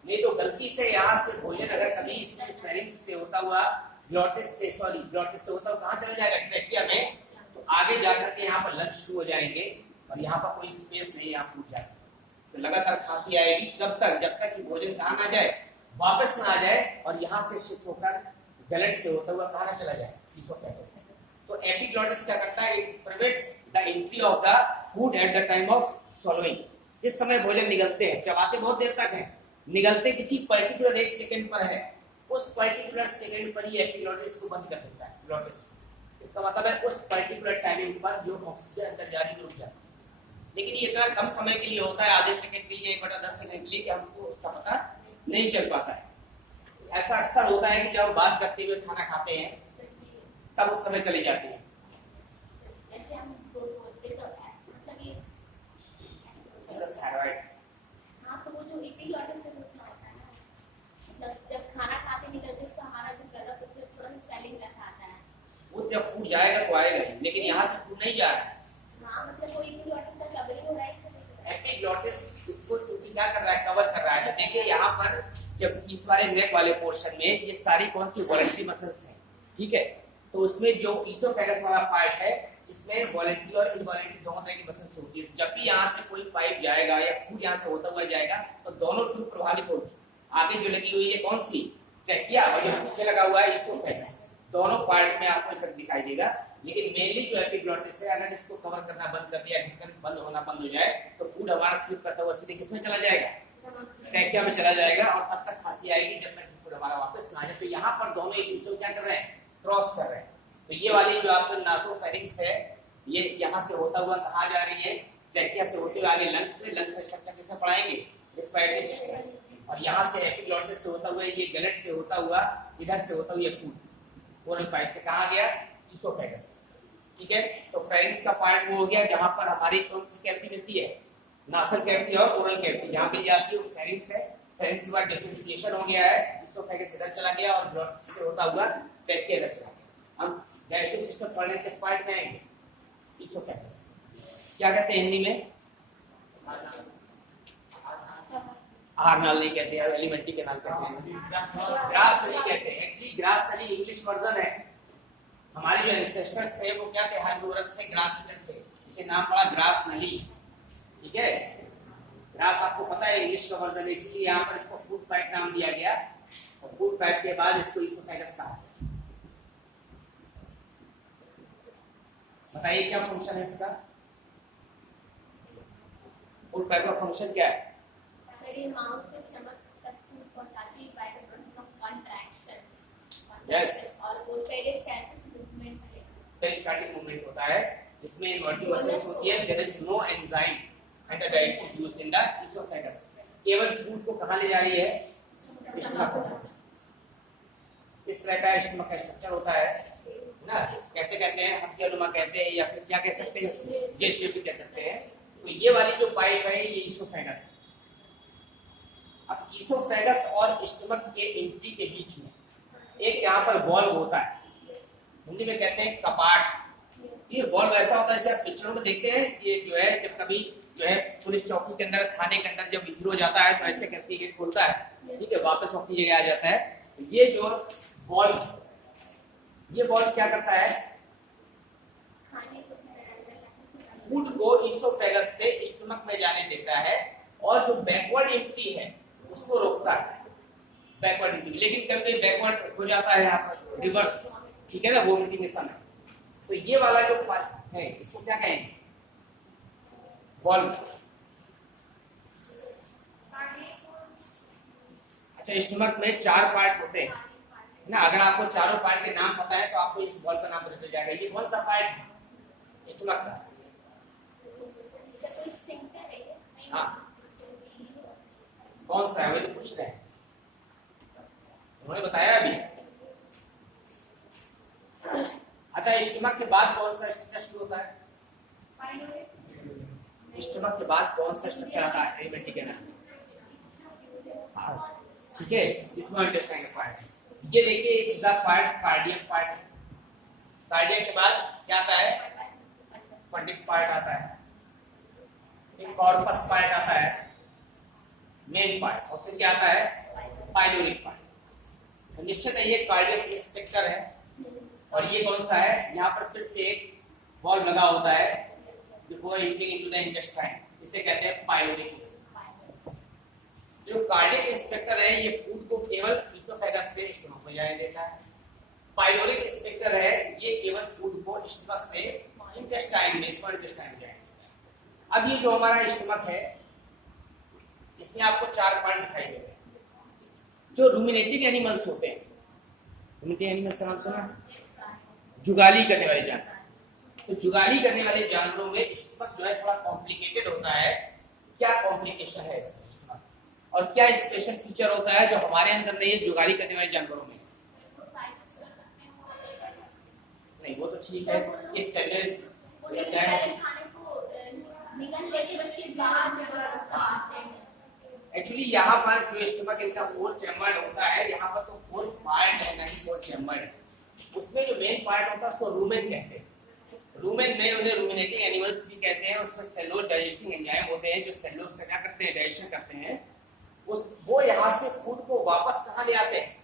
नहीं तो गलती से यहाँ से भोजन अगर कभी इसमें फेरिंक्स से होता हुआ ग्लॉटिस से होता हुआ कहाँ चला जाएगा, ट्रैकिया में, तो आगे जाकर के यहाँ पर लंग्स शुरू हो जाएंगे और यहाँ पर कोई स्पेस नहीं, यहाँ फूड जा सकता, तो लगातार खांसी आएगी। कब तक, जब तक कि भोजन कहाँ ना जाए, वापस ना आ जाए, और यहाँ से शिफ्ट होकर गलट से होता हुआ कहाँ ना चला जाए, इसोफेगस। तो एपिग्लॉटिस क्या करता है, it prevents the entry of the food at the time of swallowing. जिस समय भोजन निगलते हैं, चबाते बहुत देर तक है, निगलते किसी पर्टिकुलर एक सेकंड पर है, उस पर्टिकुलर सेकंड पर ही एपिग्लॉटिस को बंद कर देता है, ग्लॉटिस। इसका मतलब है उस पर्टिकुलर टाइमिंग पर जो ऑक्सीजन अंदर जारी रुक जाती है। लेकिन ये इतना कम समय के लिए होता है, आधे सेकंड के लिए, 1/10 सेकंड के लिए, कि हमको उसका पता नहीं चल पाता है। ऐसा अक्सर होता है कि जब हम बात करते हुए खाना खाते हैं तब उस समय चली जाती है। जैसे हम बोलते तो मतलब ये थायराइड, हाँ, तो वो जो एपिग्लॉटिस का रुकना होता है ना, मतलब जब खाना खाते निकलते तो हमारा जो गला उसमें थोड़ा सा स्वेलिंग जैसा आता है, वो जब फूड जाएगा तो आएगा ही, लेकिन यहाँ से फूड नहीं जा रहा है। हाँ, मतलब वो एपिग्लॉटिस का कवरिंग हो रहा है। एपिग्लॉटिस इसको चूंकि क्या कर रहा है, कवर कर रहा है। तो देखिए यहाँ पर जब इस वाले नेक वाले पोर्शन में ये सारी कौन सी वॉलेंट्री मसल्स हैं, ठीक है, तो उसमें जो इसोफेगस वाला पार्ट है इसमें वॉलेंट्री और इनवॉलेंट्री दोनों तरह की मसल्स होती है। जब भी यहाँ से कोई पाइप जाएगा या फूड यहाँ से होता हुआ जाएगा तो दोनों ट्यूब प्रभावित होगी। आगे जो लगी हुई है कौन सी, ट्रैकिया, और जो पीछे लगा हुआ है इसोफेगस, दोनों पार्ट में आपको इफेक्ट दिखाई देगा। लेकिन मेनली जो एपिग्लॉटिस है, अगर इसको कवर करना बंद कर दिया, ढक्कन बंद होना बंद हो जाए, तो फूड हमारा स्लिप करता हुआ सीधे किसमें चला जाएगा, ट्रैकिया में चला जाएगा, और तब तक खांसी आएगी जब तक फूड हमारा वापस ना आ जाए। तो यहाँ पर दोनों एक दूसरे को क्या कर रहे हैं, क्रॉस कर रहे हैं। तो ये वाली जो आपका नासोफेरिंक्स है, ये यहाँ से होता हुआ कहाँ जा रही है, ट्रैकिया से होते हुए आगे लंग्स में, लंग्स स्ट्रक्चर किसमें पढ़ाएंगे, रेस्पिरेटरी सिस्टम, और यहाँ से एपिग्लॉटिस से होता हुआ, ये गलट से होता हुआ, इधर से होता हुआ ये फूड ओरल पाइप से कहाँ गया, इसोफेगस। ठीक है, तो फेरिंक्स का पार्ट वो हो गया जहां पर हमारी कौन सी कैविटी मिलती है, नासल कैविटी और ओरल कैविटी। जहां पे जाती है वो फेरिंक्स है, फेरेंक्स के बाद डिफरेंशिएशन हो गया है, इसोफेगस इधर चला गया और ग्लॉटिस से होता हुआ पेट के इधर चला गया। हम डाइजेस्टिव सिस्टम पढ़ने किस पार्ट में आएंगे? इसोफेगस। क्या कहते हैं हिंदी में? आहार नाली कहते हैं, एलिमेंट्री कैनाल कहते हैं, ग्रास नली कहते हैं। एक्चुअली ग्रास नली इंग्लिश वर्जन है। हमारे जो एंसेस्टर्स थे वो क्या थे? हर्बिवोरस थे, ग्रास ईटर थे, इसे नाम पड़ा ग्रास नली। ठीक है, ग्रास आपको पता है इंग्लिश का वर्जन है, इसलिए यहाँ पर इसको फूड पाइप नाम दिया गया और फूड पाइप के बाद इसको इसोफेगस कहा। बताइए क्या फंक्शन है इसका? फूड पाइप का फंक्शन क्या है? माउथ से स्टमक तक फूड पहुंचाती है by the process of contraction. Yes, और वो पेरिस्टाल्टिक मूवमेंट है। पेरिस्टाल्टिक मूवमेंट होता है, इसमें इनवर्टिब्रेशंस होती है। There is no enzyme and the digestive juice in the oesophagus. केवल फूड को कहां ले जा रही है? स्टमक। इस तरह का स्टमक का स्ट्रक्चर होता है ना। कैसे कहते हैं? हंसियानुमा कहते हैं, या फिर क्या कह सकते हैं? जे शेप भी कह सकते हैं। तो ये वाली जो पाइप है ये इसोफेगस। अब इसोफेगस और स्टमक के एंट्री के बीच में एक यहाँ पर वॉल्व होता है, हिंदी में कहते हैं कपाट। ये वॉल्व ऐसा होता है जैसे आप पिक्चरों में देखते हैं, ये जो है जब कभी जो है पुलिस चौकी के अंदर, थाने के अंदर जब हीरो जाता है तो ऐसे करके गेट खोलता है, ठीक है, वापस अपनी जगह आ जाता है। ये जो वॉल्व, ये वॉल्व क्या करता है? फूड को इसोफेगस से स्टमक में जाने देता है और जो बैकवर्ड एंट्री है उसको रोकता है, बैकवर्ड एंट्री। लेकिन कभी कभी बैकवर्ड हो जाता है यहाँ पर रिवर्स, ठीक है ना, वोमिटिंग के समय। तो ये वाला जो है इसको क्या कहेंगे? वॉल्व। अच्छा, स्टमक में 4 पार्ट होते हैं ना। अगर आपको चारों पार्ट के नाम पता है तो आपको इस वॉल्व का नाम पता चल जाएगा। ये कौन सा पार्ट है स्टमक का? हाँ, कौन सा है? वही तो पूछ रहे हैं, उन्होंने बताया अभी। अच्छा, स्टमक के बाद कौन सा स्ट्रक्चर शुरू होता है? स्टमक के बाद कौन सा स्ट्रक्चर आता है? Alimentary canal. ठीक है, स्मॉल इंटेस्टाइन का पार्ट। ये देखिए it's the part, cardiac part है। कार्डियक के बाद क्या आता है? फंडिक पार्ट आता है, फिर कॉर्पस पार्ट आता है, मेन पार्ट, और फिर क्या आता है? Pyloric part. तो निश्चित है ये कार्डियक स्ट्रक्चर है। और ये कौन सा है? यहाँ पर फिर से एक वॉल्व लगा होता है before entering into the intestine, इसे कहते हैं पाइलोरिक। जो कार्डियक स्पेक्टर है ये फूड को केवल इसोफेगस से स्टमक में जाने देता है। पाइलोरिक स्पेक्टर है ये केवल फूड को स्टमक से इंटेस्टाइन में, स्मॉल इंटेस्टाइन में जाने देता है। अब ये जो हमारा स्टमक है इसमें आपको 4 पार्ट दिखाई दे रहे हैं। जो रूमिनेटिंग एनिमल्स होते हैं, रूमिनेटिंग एनिमल्स का नाम सुना? जुगाली करने वाले जानवर। तो जुगाली करने वाले जानवरों में स्टमक जो है थोड़ा कॉम्प्लिकेटेड होता है। क्या कॉम्प्लिकेशन है इसमें स्टमक, और क्या स्पेशल फीचर होता है जो हमारे अंदर नहीं है जुगाली करने वाले जानवरों में? नहीं, वो तो ठीक है, इस सेलेस एक्चुअली यहाँ पर जो स्टमक इनका 4 चैम्बर्ड होता है, यहाँ पर तो 4 पार्ट है नहीं 4 चैम्बर्ड है। उसमें जो मेन पार्ट होता है उसको रूमेन कहते हैं। रूमेन में उन्हें रूमिनेटिंग एनिमल्स भी कहते हैं। उसमें सेलुलोज डाइजेस्टिंग एंजाइम होते हैं जो सेलुलोज का क्या करते हैं? डाइजेशन करते हैं। वो यहाँ से फूड को वापस कहाँ ले आते हैं?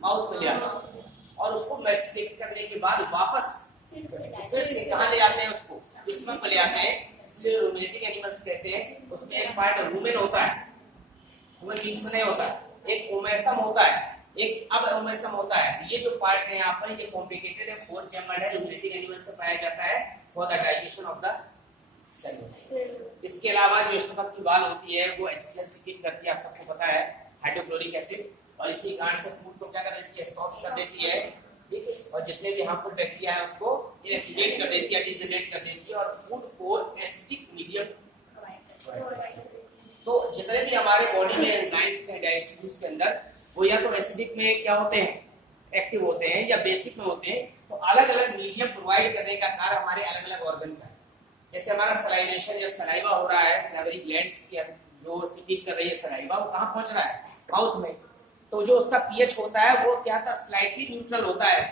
माउथ में ले आते हैं, और उसको मैस्टिकेट करने के बाद वापस फिर से कहाँ ले आते हैं? उसको स्टमक में ले आते हैं। इसलिए रूमिनेटिंग एनिमल्स कहते हैं। उसमें एक पार्ट रूमेन होता है, रूमेन मीन्स में नहीं होता, एक ओमेसम होता है, एक अब ओमेसम होता है। ये जो पार्ट है यहाँ पर ये कॉम्प्लिकेटेड है, 4 चैम्बर्ड है, रूमिनेटिंग एनिमल से पाया जाता है for the digestion of the cell. इसके अलावा जो स्टमक की वाल होती है वो HCl सीक्रेट करती है, आप सबको पता है, हाइड्रोक्लोरिक एसिड, और इसी कारण से फूड को क्या कर देती है? सॉफ्ट कर देती है, ठीक है, और जितने भी हार्मफुल बैक्टीरिया है उसको इनएक्टिवेट कर देती है, डिसइनएक्ट कर देती है, और फूड को एसिडिक मीडियम। तो जितने भी हमारे बॉडी में एंजाइम्स हैं डाइजेस्टिव के अंदर, वो या तो एसिडिक में क्या होते हैं? एक्टिव होते हैं, या बेसिक में होते हैं। तो अलग अलग मीडियम प्रोवाइड करने का कार्य हमारे अलग अलग ऑर्गन का है। जैसे हमारा सलाइवेशन, जब सलाइवा हो रहा है, सलाइवरी ग्लैंड्स के जो जो सीक्रेट कर रही है सलाइवा, वो कहाँ पहुंच रहा है, माउथ में। तो जो उसका पीएच होता है वो क्या था, स्लाइटली न्यूट्रल होता है,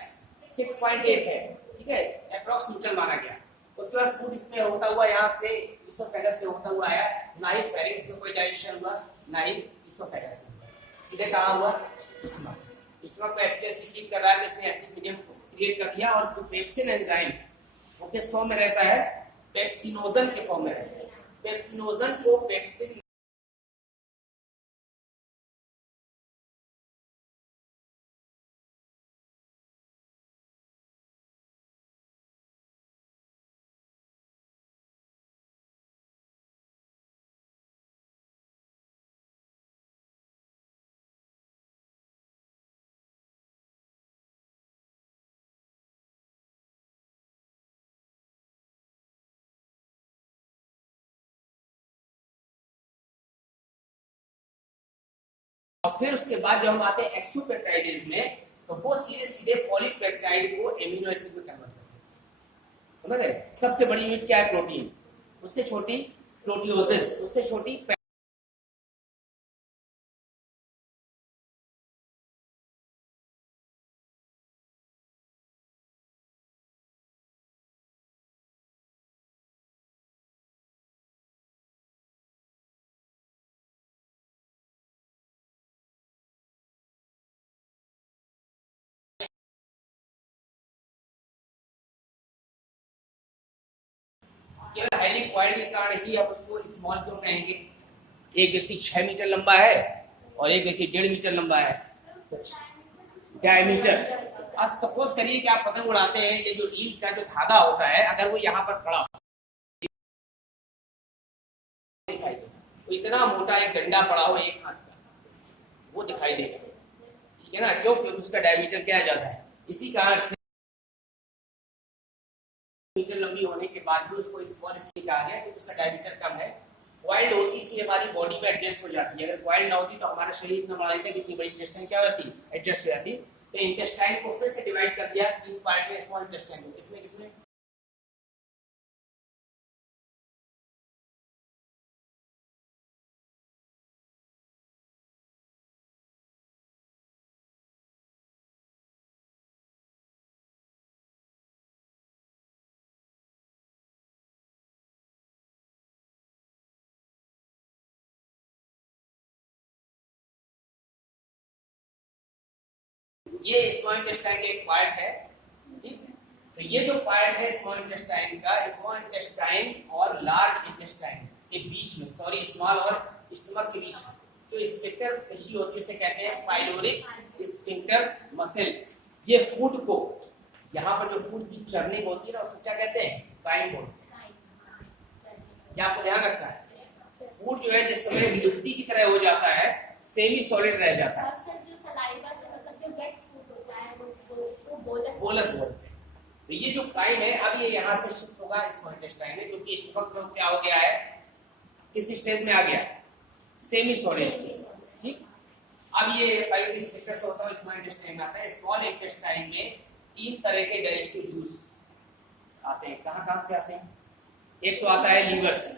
6.8 है, ठीक है, अप्रॉक्स न्यूट्रल माना गया। उसके बाद फूड इसमें होता हुआ यहाँ से इसोफेगस से होता हुआ आया, ना ही फेरिंक्स में कोई डाइजेशन हुआ, ना ही इसोफेगस में, सीधे कहाँ हुआ, स्टमक। स्टमक को एसिड सीक्रेट कर रहा है, इसने एसिडिक मीडियम क्रिएट कर दिया, और जो पेप्सिन एंजाइम वो किस फॉर्म में रहता है, पेप्सिनोजन के फॉर्म में रहता है। पेप्सिनोजन को पेप्सिन और फिर उसके बाद जब हम आते हैं एक्सोपेप्टाइडेज में, तो वो सीधे सीधे पॉलीपेप्टाइड को एमिनो एसिड में कन्वर्ट करते हैं, समझ गए। सबसे बड़ी यूनिट क्या है, प्रोटीन, उससे छोटी प्रोटियोसिस, उससे छोटी केवल हाईली क्वाइल्ड के कारण ही आप उसको स्मॉल क्यों कहेंगे। एक व्यक्ति 6 मीटर लंबा है और एक व्यक्ति 1.5 मीटर लंबा है, डायमीटर। आज सपोज करिए कि आप पतंग उड़ाते हैं, ये जो रील का जो धागा होता है, अगर वो यहाँ पर पड़ा दिखाई दे, तो इतना मोटा एक डंडा पड़ा हो एक हाथ का, वो दिखाई देगा, ठीक है ना, क्यों, क्योंकि उसका डायमीटर क्या ज्यादा है। इसी कारण से मीटर लंबी होने के बाद भी उसको स्मॉल इसलिए कहा गया क्योंकि उसका डायमीटर कम है। क्वाइल्ड होती इसलिए हमारी बॉडी में एडजस्ट हो जाती है, अगर क्वाइल्ड ना होती तो हमारा शरीर इतना बड़ा रहता, कितनी बड़ी इंटेस्टाइन क्या होती, एडजस्ट हो जाती। तो इंटेस्टाइन को फिर से डिवाइड कर दिया तीन पार्ट में, स्मॉल इंटेस्टाइन को, किसमें किसमें, ये स्मॉल इंटेस्टाइन का एक पार्ट है, ठीक। तो ये जो पार्ट है स्मॉल इंटेस्टाइन का, स्मॉल इंटेस्टाइन और लार्ज इंटेस्टाइन के बीच में, सॉरी स्मॉल और स्टमक के बीच में जो स्फिंक्टर पेशी होती है उसे कहते हैं पाइलोरिक स्फिंक्टर मसल। ये फूड को, यहाँ पर जो फूड की चर्निंग होती है ना, उसको क्या कहते हैं, काइम बोलते हैं। क्या आपको ध्यान रखना है, फूड जो है जिस समय लिक्विड की तरह हो जाता है, सेमी सॉलिड रह जाता है, बोलस बोलते हैं। तो ये जो काइम है, अब ये यहाँ से शिफ्ट होगा स्मॉल इंटेस्टाइन में, क्योंकि स्टमक में क्या हो गया है, किस स्टेज में आ गया, सेमी सॉलिड स्टेज, ठीक। अब ये पाइलोरिक स्फिंक्टर से होता है स्मॉल इंटेस्टाइन में आता है। स्मॉल इंटेस्टाइन में 3 तरह के डाइजेस्टिव जूस आते हैं, कहाँ से आते हैं, एक तो आता है लीवर से,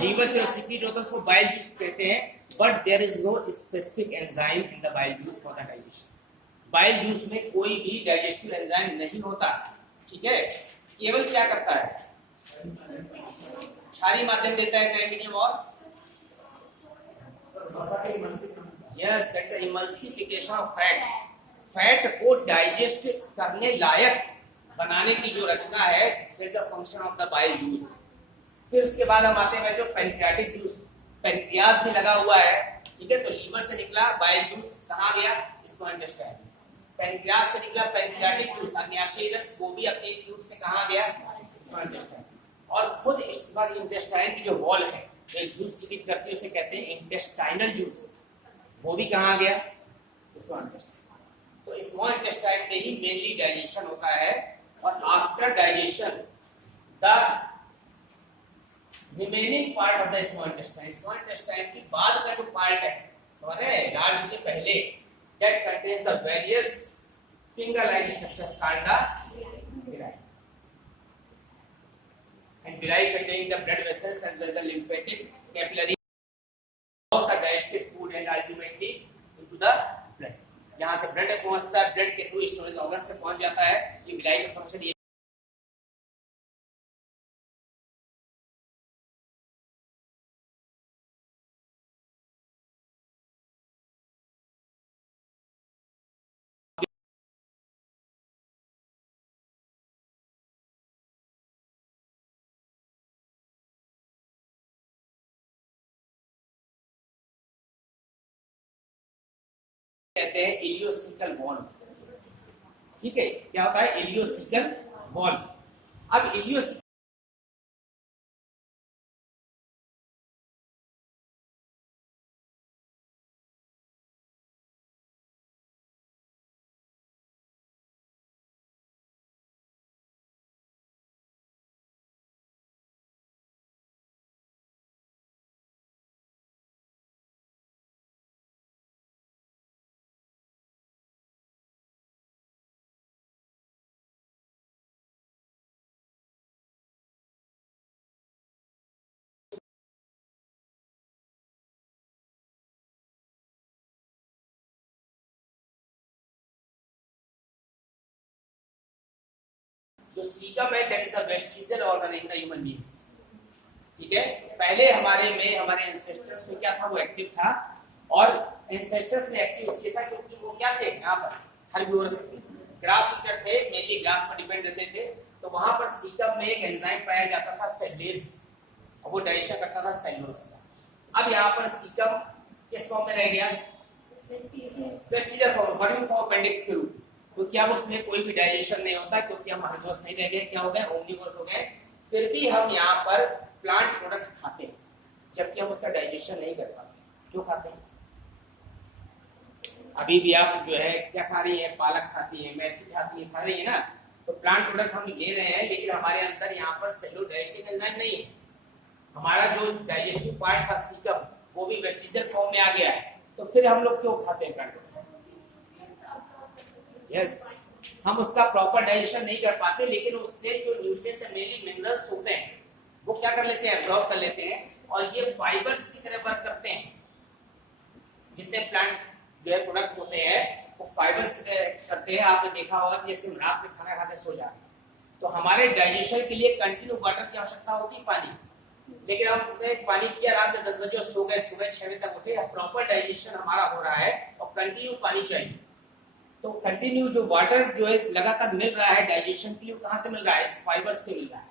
लीवर से सीक्रेट होता है, उसको बाइल जूस कहते हैं, but there is no specific enzyme in the bile juice for the digestion. Bile juice में कोई भी डाइजेस्टिव एंजाइम नहीं होता, ठीक है, केवल क्या करता है, क्षारीय माध्यम देता है, मीडियम, और yes, that's emulsification of fat. Fat को डाइजेस्ट करने लायक बनाने की जो रचना है, that's the function of the bile juice. फिर उसके बाद हम आते हैं जो पैनक्रियाटिक जूस, पैनक्रियाज में लगा हुआ है, ठीक है, तो लीवर से निकला बाइल जूस, कहाँ गया, स्मॉल इंटेस्टाइन। पैनक्रियाज से निकला पैनक्रियाटिक जूस, अग्न्याशयी रस, वो भी अपने ट्यूब से कहाँ गया, स्मॉल इंटेस्टाइन। और खुद स्मॉल इंटेस्टाइन की जो वॉल है, जो जूस सीक्रेट करती है, उसे कहते हैं इंटेस्टाइनल जूस, वो भी कहाँ गया, स्मॉल इंटेस्टाइन। तो स्मॉल इंटेस्टाइन में ही मेनली डाइजेशन होता है, और after digestion the remaining part of the small intestine की बाद का जो पार्ट है, समझ रहे हैं, लार्ज के पहले, that contains the various finger-like structures called the villi, and villi containing the blood vessels as well as the lymphatic capillary food and ultimately into the blood. यहाँ से ब्लड पहुंचता है, ब्लड के थ्रू स्टोरेज ऑर्गन से पहुंच जाता है। ये विलाई का फंक्शन ये कहते हैं इलियोसिकल वॉल। ठीक है, क्या होता है इलियोसिकल वॉल। अब इलियोसिकल जो सीकम है that is the vestigial organ in the human beings. ठीक है, पहले हमारे एंसेस्टर्स में क्या था, वो एक्टिव था। और एंसेस्टर्स में एक्टिव इसलिए था क्योंकि वो क्या थे, यहाँ पर हर्बिवोरस ग्रास ईटर थे, मेनली ग्रास पर डिपेंड रहते थे। तो वहां पर सीकम में एक एंजाइम पाया जाता था सेलुलेज, और वो डाइजेशन करता था सेलुलोज का। अब यहाँ पर सीकम किस फॉर्म में रह गया, vestigial form, worming form appendix के रूप। तो क्या उसमें कोई भी डाइजेशन नहीं होता क्योंकि हम हर्बिवोरस नहीं रह गए, क्या हो गए ओमनिवोरस हो गए। फिर भी हम यहाँ पर प्लांट प्रोडक्ट खाते हैं जबकि हम उसका डाइजेशन नहीं कर पाते। क्यों खाते हैं? अभी भी आप जो है क्या खा रही है, पालक खाती है, मेथी खाती है, खा रही है ना। तो प्लांट प्रोडक्ट हम ले रहे हैं लेकिन हमारे अंदर यहाँ पर सेलुलर डाइजेस्टिव एंजाइम नहीं है। हमारा जो डाइजेस्टिव पार्ट था सीकम वो भी वेस्टिजियल फॉर्म में आ गया है। तो फिर हम लोग क्यों खाते हैं प्लांट प्रोडक्ट? यस, हम उसका प्रॉपर डाइजेशन नहीं कर पाते, लेकिन उससे जो न्यूट्रिएंट्स एंड मेनली मिनरल्स होते हैं वो क्या कर लेते हैं, एब्जॉर्ब कर लेते हैं, और ये फाइबर्स की तरह वर्क करते हैं। जितने प्लांट जो है प्रोडक्ट होते हैं वो फाइबर्स की तरह करते हैं। आपने देखा होगा कि जैसे रात में खाना खाते सो जाते हैं, तो हमारे डाइजेशन के लिए कंटिन्यू वाटर की आवश्यकता होती है, पानी। लेकिन हमने पानी किया रात में 10 बजे और सो गए, सुबह 6 बजे तक उठे, प्रॉपर डाइजेशन हमारा हो रहा है और कंटिन्यू पानी चाहिए। तो कंटिन्यू जो वाटर जो है लगातार मिल रहा है डाइजेशन के लिए, कहां से मिल रहा है, इस फाइबर्स से मिल रहा है।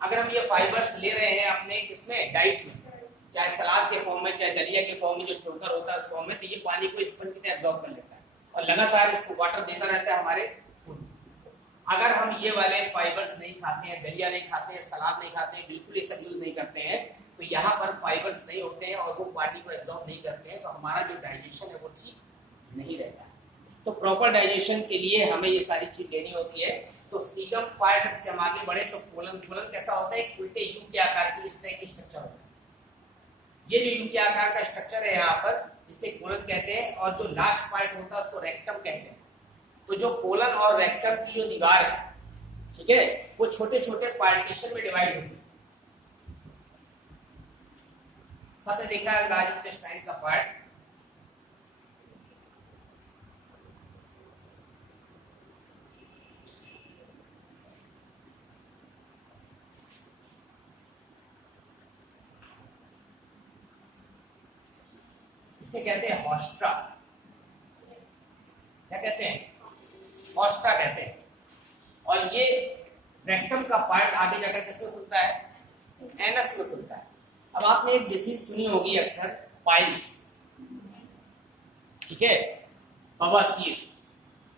अगर हम ये फाइबर्स ले रहे हैं अपने किसमें, डाइट में, चाहे सलाद के फॉर्म में, चाहे दलिया के फॉर्म में, जो चोकर होता है उस फॉर्म में, तो ये पानी को स्पंज की तरह एब्जॉर्ब कर लेता है और लगातार इसको वाटर देता रहता है हमारे फूड। अगर हम ये वाले फाइबर्स नहीं खाते हैं, दलिया नहीं खाते हैं, सलाद नहीं खाते हैं, बिल्कुल ये सब यूज नहीं करते हैं, तो यहाँ पर फाइबर्स नहीं होते हैं और वो पानी को एब्जॉर्ब नहीं करते हैं, तो हमारा जो डाइजेशन है वो ठीक नहीं रहता है। तो प्रॉपर डाइजेशन के लिए हमें ये सारी चीज लेनी होती है। तो सीकम पार्ट से हम आगे बढ़े तो कोलन कैसा होता है, उल्टे यू के आकार की इस तरह की स्ट्रक्चर होता है। ये जो यू के आकार का स्ट्रक्चर है यहाँ पर, इसे कोलन कहते हैं, और जो लास्ट पार्ट होता है उसको रेक्टम कहते हैं। तो जो कोलन और रेक्टम की जो दीवार है, ठीक है, वो छोटे छोटे पार्टीशन में डिवाइड होती है। सबने देखा है लार्ज इंटेस्टाइन का पार्ट, इसे कहते हैं हॉस्ट्रा। क्या कहते हैं, हॉस्ट्रा कहते हैं। और ये रेक्टम का पार्ट आगे जाकर किसमें खुलता है, एनस में खुलता है। अब आपने एक डिसीज सुनी होगी अक्सर, पाइल्स, ठीक है, बवासीर।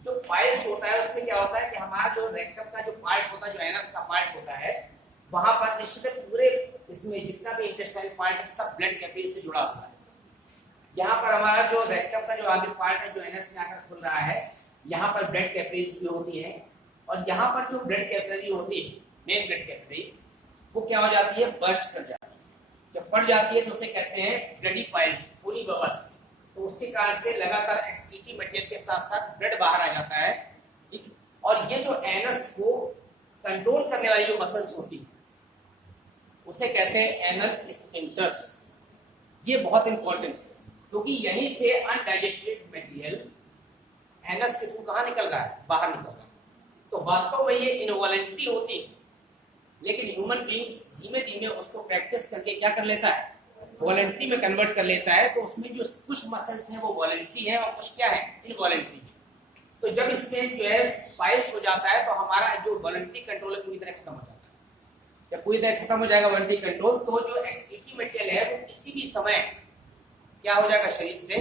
जो पाइल्स होता है उसमें क्या होता है कि हमारा जो रेक्टम का जो पार्ट होता है, जो एनस का पार्ट होता है, वहां पर निश्चित पूरे इसमें जितना भी इंटेस्टाइनल पार्ट है सब ब्लड कैपिलरी से जुड़ा हुआ है। यहाँ पर हमारा जो रेक्टम का जो आगे पार्ट है, जो एनस में आकर खुल रहा है, यहाँ पर ब्लड कैपिलरीज भी होती है, और यहाँ पर जो ब्लड कैपिलरी होती है, मेन ब्लड कैपिलरी, वो क्या हो जाती है, बर्स्ट कर जाती है। जब फट जाती है तो उसे कहते हैं ब्लडी पाइल्स, पूरी बवासीर। तो उसके कारण से लगातार एक्सक्रीटरी मटेरियल के साथ साथ ब्लड बाहर आ जाता है, ठीक। और ये जो एनस को कंट्रोल करने वाली जो मसल्स होती है उसे कहते हैं एनल स्फिंक्टर्स। ये बहुत इंपॉर्टेंट है। क्योंकि यहीं से अनडाइजेस्टेड मटेरियल एनस के थ्रू कहाँ निकल रहा है, बाहर निकल रहा है। तो वास्तव में ये इनवॉलेंट्री होती है, लेकिन ह्यूमन बींग्स धीमे धीमे उसको प्रैक्टिस करके क्या कर लेता है, वॉलेंट्री में कन्वर्ट कर लेता है। तो उसमें जो कुछ मसल्स हैं वो वॉलेंट्री है और कुछ क्या है, इनवॉलेंट्री। तो जब इसमें जो है पाइल्स हो जाता है तो हमारा जो वॉलेंट्री कंट्रोल है पूरी तरह खत्म हो जाता है। जब पूरी तरह खत्म हो जाएगा वॉलेंट्री कंट्रोल, तो जो एक्सक्रीटरी मटेरियल है वो किसी भी समय क्या हो जाएगा, शरीर से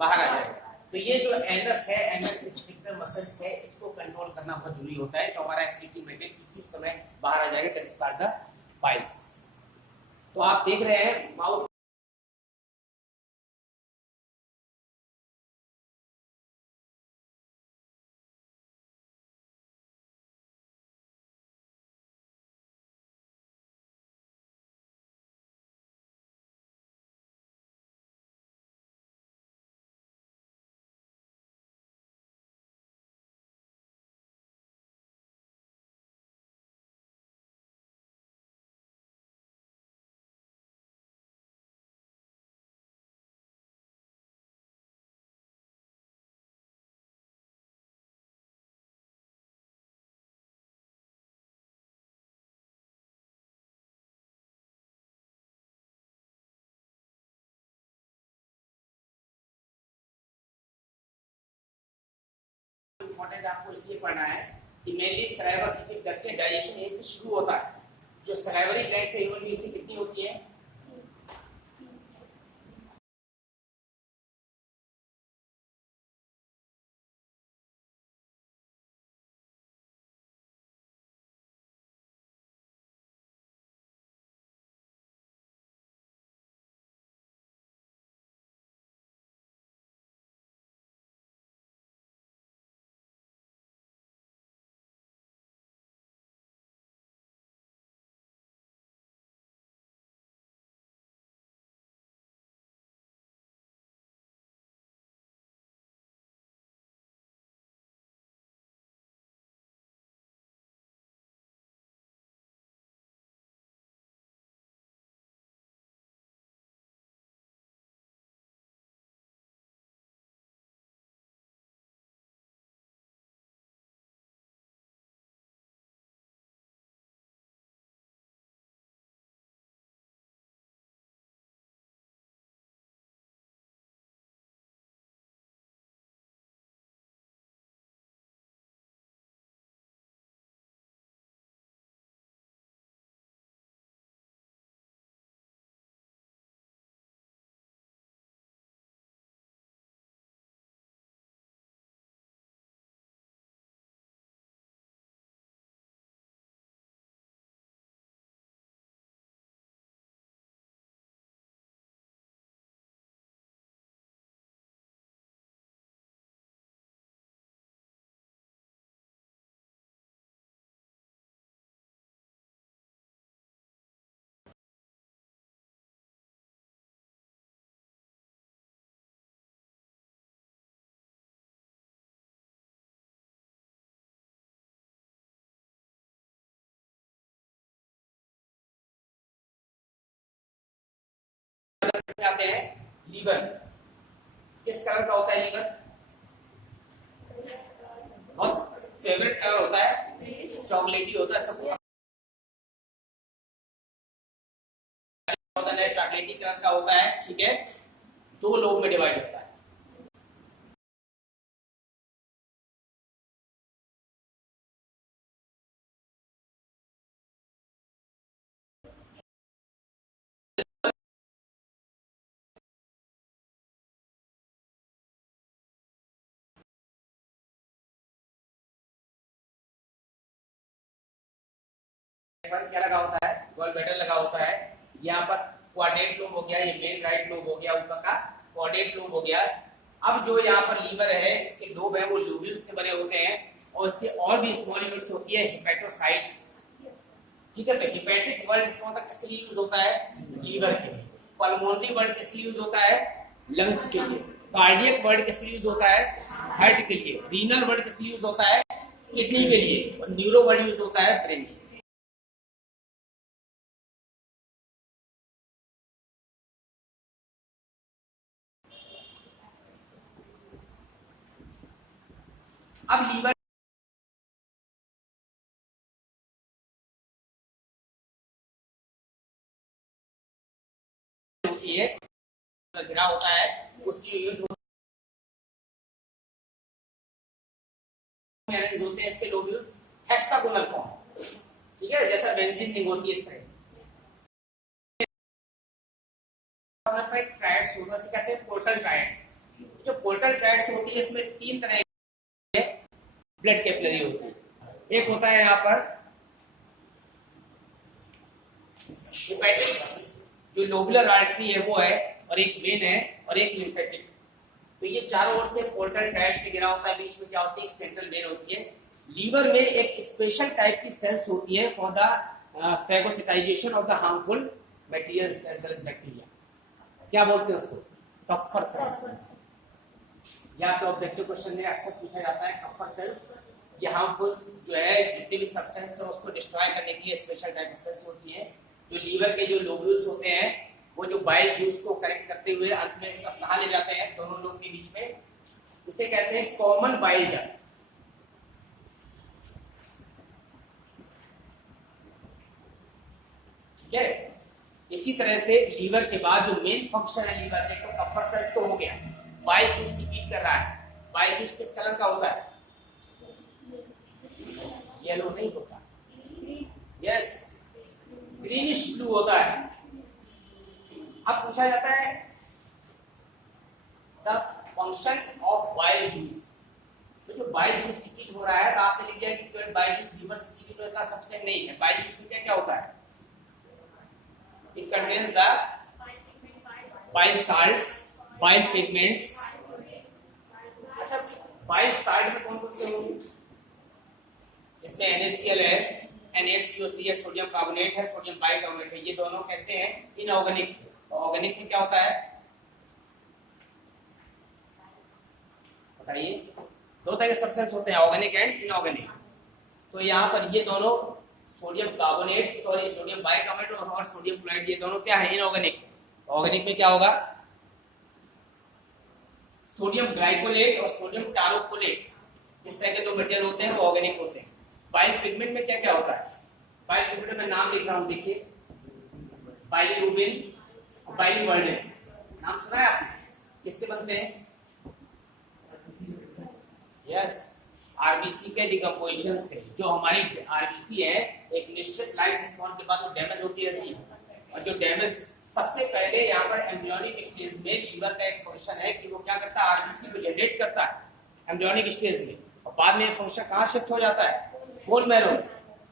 बाहर आ जाएगा। तो ये जो एनस है, एनस स्फिंक्टर मसल्स है, इसको कंट्रोल करना बहुत जरूरी होता है। तो हमारा एक्सक्रीटरी मटेरियल किसी समय बाहर आ जाएगा, that is called the piles. तो आप देख रहे हैं माउथ इंपॉर्टेंट आपको इसलिए पढ़ना है कि मेनली सलाइवा सीक्रेट करके डाइजेशन यहीं से शुरू होता है। जो सलाइवरी ग्लैंड है ह्यूमन बींग से कितनी होती है, आते हैं लीवर। किस कलर का होता है लीवर, बहुत फेवरेट कलर होता है, चॉकलेटी होता है, सबको चॉकलेटी कलर का होता है। ठीक है, दो लोग में डिवाइड होता है। क्या लगा होता है, गॉल ब्लैडर लगा होता है। यहाँ पर क्वाड्रेंट लोब हो गया, ये मेन राइट लोब हो गया, ऊपर का क्वाड्रेंट लोब हो गया। अब जो यहाँ पर लीवर है, इसके लोब है वो लूब्यूल्स से बने होते हैं, और इसके और भी स्मॉल यूनिट्स होती है हेपेटोसाइट्स। ठीक है, तो हेपेटिक वर्ड इसका मतलब किसके लिए यूज होता है, लीवर के लिए। पल्मोनरी वर्ड किसके लिए यूज होता है, लंग्स के लिए। कार्डियक वर्ड किसके लिए यूज होता है, हार्ट के लिए। रीनल वर्ड किसके लिए यूज होता है, किडनी के लिए। और न्यूरो वर्ड यूज होता है ब्रेन के लिए। अब लीवर होती है, घिरा होता है, उसकी यूनिट होते हैं इसके लोब्यूल्स हेक्सागोनल फॉर्म, ठीक है, जैसा बेंजीन रिंग होती है इस तरह। ट्रायड्स होता है, कहते हैं पोर्टल ट्रायड्स। जो पोर्टल ट्रायड्स होती है इसमें तीन तरह के ब्लड कैपिलरी होती है। एक होता है यहाँ पर हेपेटिक, जो लोबुलर आर्टरी है वो है, और एक वेन है, और एक लिम्फेटिक। तो ये चारों ओर से पोर्टल ट्रायड से घिरा होता है, बीच में क्या होती है, एक सेंट्रल वेन होती है। लीवर में एक स्पेशल टाइप की सेल्स होती है for the phagocytisation of the harmful materials as well as bacteria. क्या बोलते हैं उसको, कफर सेल्स। या तो ऑब्जेक्टिव क्वेश्चन में अक्सर पूछा जाता है कफर सेल्स। ये हार्मफुल जो है जितने भी सब्सटेंस है उसको डिस्ट्रॉय करने के लिए स्पेशल टाइप की सेल्स होती है। जो लीवर के जो लोब्यूल्स होते हैं वो जो बाइल जूस को कलेक्ट करते हुए अंत में सब कहाँ ले जाते हैं, दोनों लोग के बीच में, इसे कहते हैं कॉमन बाइल डक्ट। ठीक है, इसी तरह से लीवर के बाद जो मेन फंक्शन है लीवर के, तो कफर सेल्स तो हो गया, बाइल जूस सीक्रेट कर रहा है। बाइल जूस किस कलर का होता है, येलो नहीं होता, यस ग्रीनिश ब्लू होता है। अब पूछा जाता है the function of bile juice. तो जो बाइल जूस सीक्रेट हो रहा है, तो आपने लिख दिया कि बाइल जूस लीवर से सीक्रेट होता है, सबसे नहीं है। बाइल जूस में क्या क्या होता है, it contains the bile salts, bile pigments. अच्छा, बाइल साल्ट में कौन कौन से होंगे, इसमें NaCl है, NaCO3 है, सोडियम कार्बोनेट है, सोडियम बाइकार्बोनेट है। ये दोनों कैसे हैं, इनऑर्गेनिक। ऑर्गेनिक में क्या होता है बताइए, दो तरह के सब्सटेंस होते हैं, ऑर्गेनिक एंड इनऑर्गेनिक। तो यहाँ पर ये दोनों sodium carbonate, sorry sodium bicarbonate और सोडियम क्लोराइड, ये दोनों क्या है, इनऑर्गेनिक। ऑर्गेनिक में क्या होगा, सोडियम ग्लाइकोलेट और सोडियम टारोकोलेट, इस तरह के दो मटेरियल होते हैं वो ऑर्गेनिक होते हैं। बाइल पिगमेंट में क्या क्या होता है, बाइल पिगमेंट में नाम लिख रहा हूं, देखिए बाइलिरुबिन, बाइलिवर्डिन, नाम सुना है आपने, किससे बनते हैं, यस आरबीसी के डिकम्पोजिशन से। जो हमारी आरबीसी है एक निश्चित लाइफ स्पॉन के बाद वो डैमेज होती रहती है, और जो डैमेज सबसे पहले यहाँ पर एम्ब्रियोनिक स्टेज में लीवर का एक फंक्शन है कि वो क्या करता है, आरबीसी को जनरेट करता है एम्ब्रियोनिक स्टेज में, और बाद में फंक्शन कहाँ शिफ्ट हो जाता है, बोन मैरो।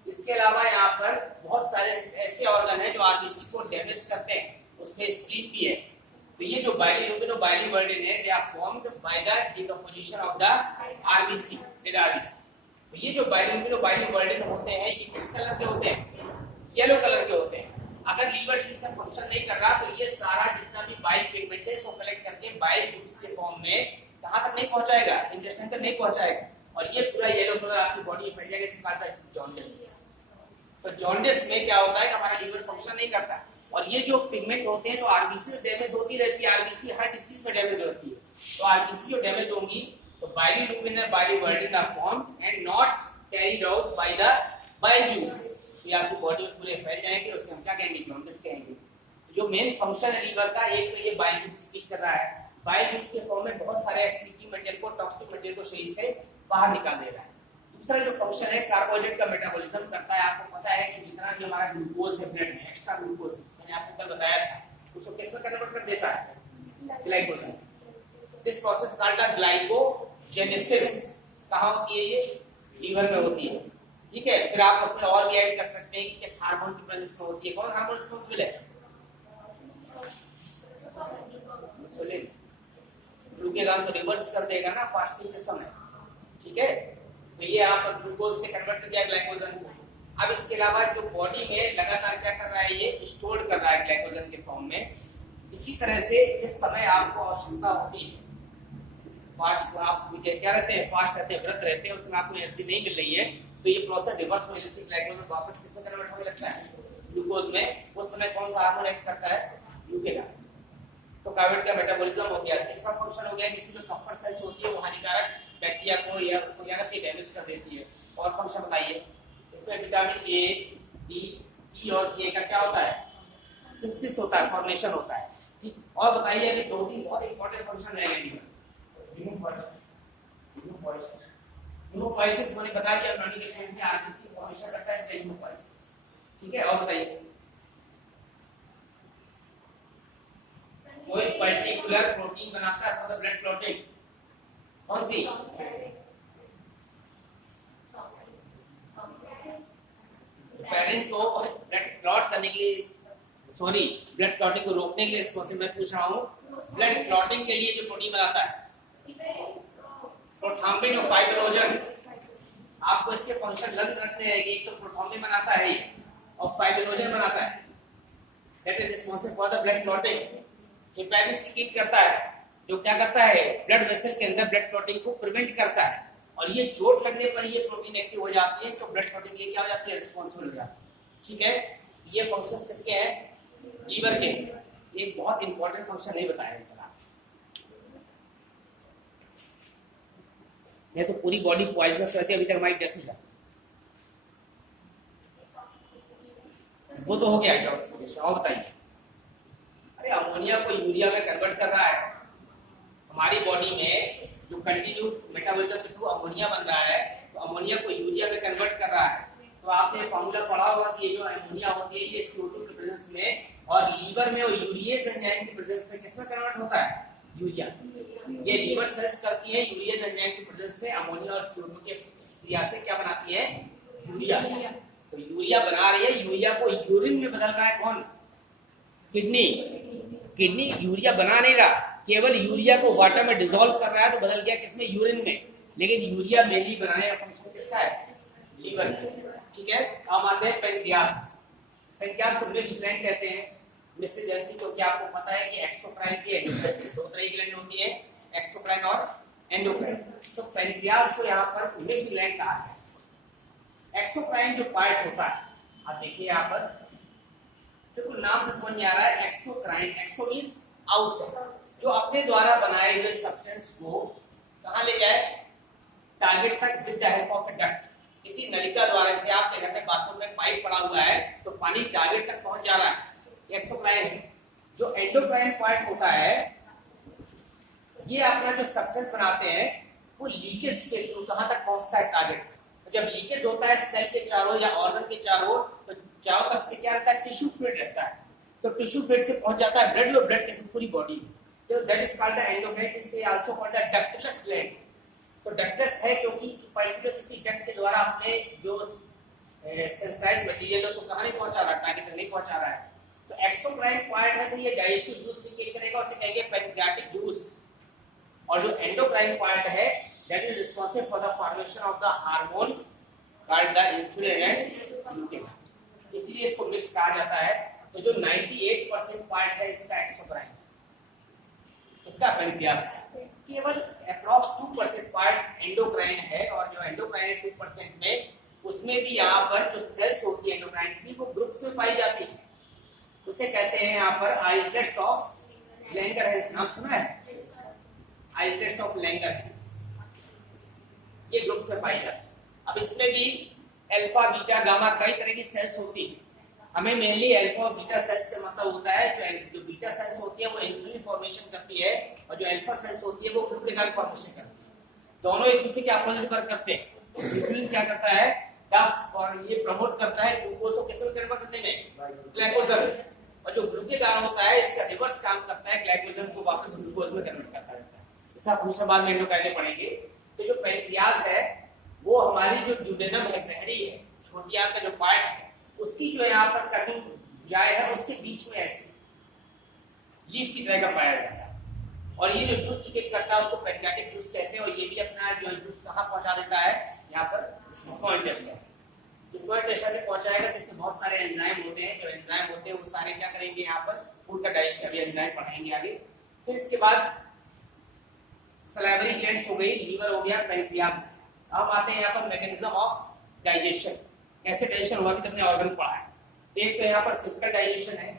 इसके अलावा यहाँ पर बहुत सारे ऐसे ऑर्गन हैं जो आरबीसी को डैमेज करते हैं, उसमें स्प्लीन भी है। तो ये जो बाइलिरुबिन और बाइलिवर्डिन है, they are formed by the decomposition of the RBC, dead RBC. तो ये जो बाइलिरुबिन और बाइलिवर्डिन होते हैं, ये किस कलर के होते हैं, येलो कलर के होते हैं। अगर लीवर ठीक से फंक्शन नहीं कर रहा तो ये सारा जितना भी बाइल पिगमेंट है इसको कलेक्ट करके बाइल जूस के फॉर्म में कहां तक नहीं पहुंचाएगा, इंटेस्टाइन तक नहीं पहुंचाएगा, और ये पूरा येलो कलर आपकी बॉडी में फैल जाएगा, इट्स कॉल्ड द जॉन्डिस। तो जॉन्डिस में क्या होता है कि हमारा लीवर फंक्शन नहीं करता, और ये जो पिगमेंट होते हैं तो आरबीसी डैमेज होती रहती है, आरबीसी हर डिसीज में डैमेज होती है। तो आरबीसी जो डैमेज होंगी तो बाइलिरुबिन और biliverdin are formed and not carried out by the bile juice. ये आपकी बॉडी में पूरे फैल जाएंगे, उससे हम क्या कहेंगे, जॉन्डिस कहेंगे। जो मेन फंक्शन है लीवर का, एक तो ये बाइल जूस सीक्रेट कर रहा है, बाइल जूस के फॉर्म में बहुत सारे एसिडिक मटेरियल को, टॉक्सिक मटेरियल को शरीर से बाहर निकाल दे रहा है। दूसरा जो फंक्शन है कार्बोहाइड्रेट का मेटाबॉलिज्म करता है। आपको पता है कि जितना भी हमारा ग्लूकोज है ब्लड में, एक्स्ट्रा ग्लूकोज मैंने आपको कल बताया था, उसको किस में कन्वर्ट कर देता है, glycogen. This process called the glycogenesis. कहाँ होती है ये, लीवर में होती है, ठीक है। फिर आप उसमें और भी ऐड कर सकते हैं कि किस हार्मोन की प्रेजेंस में होती है, कौन हार्मोन रिस्पांसिबल है, इंसुलिन। रुकेगा तो रिवर्स कर देगा ना फास्टिंग के समय, ठीक है। तो ये आप ग्लूकोज से कन्वर्ट कर दिया ग्लाइकोजन को। अब इसके अलावा जो बॉडी में लगातार क्या कर रहा है, ये स्टोर कर रहा है ग्लाइकोजन के फॉर्म में। इसी तरह से जिस समय आपको आवश्यकता होती है, फास्ट आप क्या रहते हैं, फास्ट रहते हैं, व्रत रहते हैं, उसमें आपको एनर्जी नहीं मिल रही है, तो ये प्रोसेस रिवर्स हो जाती है, ग्लाइकोजन वापस किसमें कन्वर्ट होने लगता है, ग्लूकोज में। उस समय कौन सा हार्मोन एक्ट करता है, ग्लूकेगॉन। तो कार्बोहाइड्रेट का मेटाबॉलिज्म हो गया। तीसरा फंक्शन हो गया जिसमें जो कफर सेल्स होती है वो हानिकारक बैक्टीरिया को या उसको क्या करती है, डैमेज कर देती है। और फंक्शन बताइए, इसमें विटामिन ए, डी, ई और के का क्या होता है, सिंथेसिस होता है, फॉर्मेशन होता है। ठीक, और बताइए कि दो तीन बहुत इंपॉर्टेंट फंक्शन रहेंगे। हीमोपोइसिस मैंने बता दिया, प्लानिंग स्टेज में आरबीसी फॉर्मेशन करता है हीमोपोइसिस। ठीक है, और बताइए कोई पर्टिकुलर प्रोटीन बनाता है फॉर द ब्लड क्लॉटिंग, कौन सी? पेरेंट तो ब्लड क्लॉट करने के लिए, सॉरी ब्लड क्लॉटिंग को रोकने के लिए रिस्पॉन्सिबल, मैं पूछ रहा हूँ ब्लड क्लॉटिंग के लिए जो प्रोटीन बनाता है प्रोथ्रोम्बिन और फाइब्रिनोजन। आपको इसके फंक्शन लर्न करते हैं कि एक तो प्रोथ्रोम्बिन बनाता है और फाइब्रिनोजन बनाता है, that is responsible for the blood clotting. Heparin secrete करता है, जो क्या करता है, ब्लड वेसल के अंदर ब्लड क्लॉटिंग को प्रिवेंट करता है, और ये चोट लगने पर ये प्रोटीन एक्टिव हो जाती है, तो ब्लड क्लॉटिंग के लिए क्या हो जाती है, रिस्पांसिबल हो जाती है। ठीक है, ये फंक्शंस किसके हैं, लीवर के। ये बहुत इंपॉर्टेंट फंक्शन नहीं बताया गया, ये तो पूरी बॉडी पॉइजनस रहती है, अभी तक हमारी डेथ हो जाती है। वो तो हो गया क्या एक्सप्लेनेशन, और बताइए। अरे अमोनिया को यूरिया में कन्वर्ट कर रहा है, हमारी बॉडी में जो कंटिन्यू मेटाबॉलिज्म के थ्रू अमोनिया बन रहा है, तो अमोनिया को यूरिया में कन्वर्ट कर रहा है। तो आपने फॉर्मूला पढ़ा होगा कि ये जो अमोनिया होती है ये CO2 के प्रेजेंस में और लीवर में और यूरिएज एंजाइम के प्रेजेंस में किसमें कन्वर्ट होता है, यूरिया। ये लीवर सेल्स करती है यूरिएज एंजाइम के प्रेजेंस में अमोनिया और CO2 के क्रिया से क्या बनाती है, यूरिया। तो यूरिया बना रही है, यूरिया को यूरिन में बदल रहा है कौन, किडनी। किडनी यूरिया बना नहीं रहा, केवल यूरिया को वाटर में डिसॉल्व कर रहा है, तो बदल गया किसमें, यूरिन में। लेकिन यूरिया मेनली बनाने का फंक्शन किसका है, लीवर। ठीक है, अब आते हैं पेनक्रियास। पेनक्रियास को मिक्स्ड ग्लैंड कहते हैं, मिक्स्ड ग्लैंड क्योंकि आपको पता है कि एक्सोक्राइन की एंडोक्राइन, दो तरह की ग्लैंड होती है, एक्सोक्राइन और एंडोक्राइन। तो पेनक्रियास को यहाँ पर मिक्स्ड ग्लैंड कहा है। एक्सोक्राइन जो पार्ट होता है, आप देखिए यहाँ पर, देखो नाम से समझ में आ रहा है, एक्सोक्राइन, एक्सो मींस आउटसाइड, जो अपने द्वारा बनाए हुए सब्सटेंस को कहाँ ले जाए, टारगेट तक with the help of a duct. किसी नलिका द्वारा, जैसे आपके घर में बाथरूम में पाइप पड़ा हुआ है तो पानी टारगेट तक पहुंच जा रहा है, एक्सोक्राइन है। जो एंडोक्राइन पार्ट होता है, ये अपना जो सब्सटेंस बनाते हैं वो लीकेज के थ्रू कहां तक पहुंचता है, टारगेट। जब लीकेज होता है सेल के चारों या ऑर्गन के चारों, तो चारों तरफ से क्या रहता है, टिश्यू फ्लूइड रहता है, तो टिश्यू फ्लूइड से पहुंच जाता है ब्लड और ब्लड के पूरी बॉडी में। तो that is called the endocrine, इसे also called the ductless gland. तो डक्टलेस है क्योंकि पर्टिकुलर किसी डक्ट के द्वारा अपने जो सेंसाइज मटेरियल है उसको कहां नहीं पहुंचा रहा, टारगेट तक नहीं पहुंचा रहा है। तो एक्सोक्राइन पार्ट है, तो ये डाइजेस्टिव जूस सीक्रेट करेगा, उसे कहेंगे पैनक्रियाटिक जूस। और जो एंडोक्राइन पार्ट है, that is responsible for the formation of the hormone called the insulin and glucan, इसलिए इसको मिक्स कहा जाता है। तो जो 98% पार्ट है इसका एक्सोक्राइन, इसका पेनक्रियास है। केवल अप्रॉक्स 2% पार्ट एंडोक्राइन है, और जो एंडोक्राइन है 2% में, उसमें भी यहाँ पर जो सेल्स होती है एंडोक्राइन की, वो ग्रुप्स में पाई जाती है, उसे कहते हैं यहाँ पर आइसलेट्स ऑफ लैंगरहैंस। नाम सुना है, आइसलेट्स ऑफ लैंगरहैंस, ये ग्रुप से पाई जाती है। अब इसमें भी अल्फा बीटा गामा कई तरह की सेल्स होती है, हमें मेनली अल्फा और बीटा सेल्स से मतलब होता है, जो बीटा सेल्स होती है वो इंसुलिन फॉर्मेशन करती है, और जो अल्फा सेल्स होती है वो ग्लूकेगॉन फॉर्मेशन करती है। दोनों एक दूसरे के अपोजिट वर्क करते हैं। इंसुलिन क्या करता है, और ये प्रमोट करता है ग्लूकोज को किस में कन्वर्ट करने में, ग्लाइकोजन, और जो ग्लूकेगॉन होता है इसका रिवर्स काम करता है, ग्लाइकोजन को वापस ग्लूकोज में कन्वर्ट करता रहता है। इसका फंक्शन बाद में एंडोक्राइन में पढ़ेंगे। तो जो पेनक्रियास है वो हमारी जो ड्यूडेनम है, ग्रहणी है, छोटी आंत का जो पार्ट है, उसकी जो यहाँ पर कटिंग जाए है, उसके बीच में ऐसे लीफ की तरह का पाया जाता है, और ये जो जूस सीक्रेट करता है उसको पेनक्रियाटिक जूस कहते हैं। और ये भी अपना जो जूस कहाँ पहुंचा देता है, यहाँ पर स्मॉल इंटेस्टाइन, स्मॉल इंटेस्टाइन में पहुंचाएगा, जिसमें बहुत सारे एंजाइम होते हैं। जो एंजाइम होते हैं वो सारे क्या करेंगे, यहाँ पर फूड का डाइजेशन का भी एंजाइम पढ़ाएंगे आगे। फिर इसके बाद सलाइवरी ग्लैंड्स हो गई, लीवर हो गया, पेनक्रियास। अब आते हैं यहाँ पर मैकेनिज्म ऑफ डाइजेशन, कैसे डाइजेशन हुआ कि तुमने ऑर्गन पढ़ा है। एक तो यहाँ पर फिजिकल डाइजेशन है,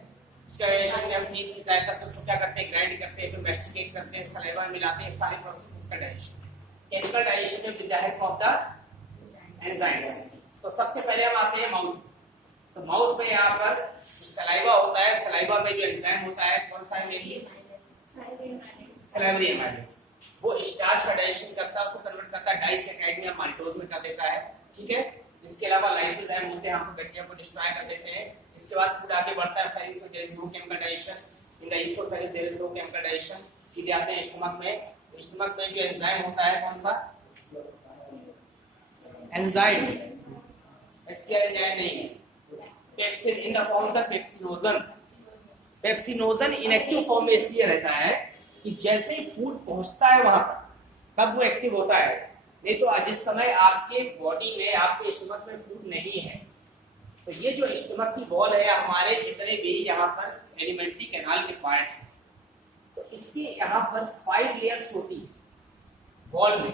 इसका डाइजेशन में हम टीथ की सहायता से क्या करते हैं, ग्राइंड करते हैं, फिर मैस्टिकेट करते हैं, सलाइवा मिलाते हैं, सारे process physical digestion. Chemical digestion में with the help of the enzymes. तो सबसे पहले हम आते हैं माउथ। तो माउथ में यहाँ पर सलाइवा होता है, सलाइवा में जो एंजाइम होता है कौन सा है मेनली? Salivary amylase. वो स्टार्च का डाइजेशन करता है, उसको कन्वर्ट करता है डाइसैकेराइड में, माल्टोज में कर देता है, ठीक है। इसके अलावा लाइसोजाइम होते हैं, हमको बैक्टीरिया को डिस्ट्रॉय कर देते हैं। इसके बाद फूड आगे बढ़ता है फेरिस में, there is no chemical digestion. In the oesophagus there is no chemical digestion. सीधे आते हैं स्टमक में। स्टमक में जो एंजाइम होता है कौन सा? एंजाइम, एचसीएल एंजाइम नहीं है, pepsin in the form of pepsinogen. Pepsinogen inactive form में इसलिए रहता है कि जैसे ही फूड पहुंचता है वहां पर तब वो एक्टिव होता है। नहीं तो जिस समय आपके बॉडी में, आपके स्टमक में फूड नहीं है, तो ये जो स्टमक की वॉल है, हमारे जितने भी यहाँ पर एलिमेंट्री कैनाल के पार्ट है, तो इसके यहाँ पर 5 लेयर्स होती है वॉल में,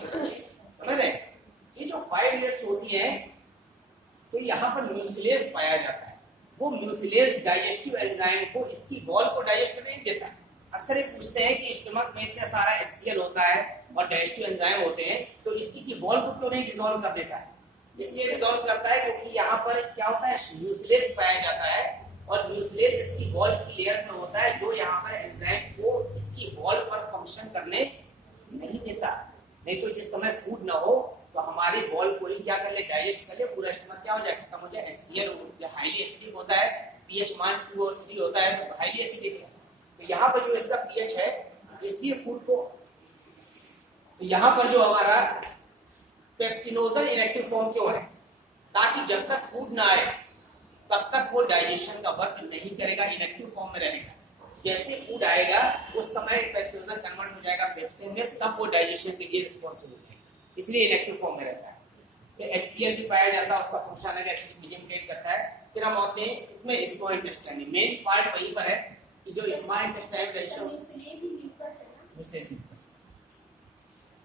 समझ रहे? ये जो 5 लेयर्स होती है, तो यहाँ पर म्यूसिलेज पाया जाता है। वो म्यूसिलेज डाइजेस्टिव एंजाइम को, इसकी वॉल को डाइजेस्ट करने नहीं देता है। अक्सर ये पूछते हैं कि स्टमक में इतना सारा HCl होता है और डाइजेस्टिव एंजाइम होते हैं, तो इसी की वॉल को क्यों नहीं डिसॉल्व कर देता है? इसलिए डिसॉल्व करता है क्योंकि यहाँ पर क्या होता है, म्यूसिलेज पाया जाता है, और म्यूसिलेज इसकी वॉल की लेयर में होता है, जो यहाँ पर एंजाइम को इसकी वॉल पर फंक्शन करने नहीं देता। नहीं तो जिस समय फूड ना हो तो हमारी वॉल को ही क्या कर ले, डाइजेस्ट कर ले, पूरा स्टमक क्या हो जाए, खत्म हो जाए। HCl हाईली एसिडिक होता है, pH मान 2 और 3 होता है, तो हाईली एसिडिक है। तो यहाँ पर जो इसका pH है, इसलिए फूड को, तो यहाँ पर जो हमारा पेप्सिनोजन इनएक्टिव फॉर्म क्यों है? ताकि जब तक फूड ना आए तब तक वो डाइजेशन का वर्क नहीं करेगा, इनएक्टिव फॉर्म में रहेगा। जैसे फूड आएगा उस समय पेप्सिनोजन कन्वर्ट हो जाएगा पेप्सिन में, तब वो डाइजेशन के लिए रिस्पॉन्सिबल है, इसलिए इनएक्टिव फॉर्म में रहता है। फिर HCl भी पाया जाता है, उसका फंक्शन है एसिडिक मीडियम क्रिएट करता है। फिर हम आते हैं इसमें स्मॉल इंटेस्टाइन, मेन पार्ट वहीं पर है कि जो स्मॉल इंटेस्टाइन डाइजेशन।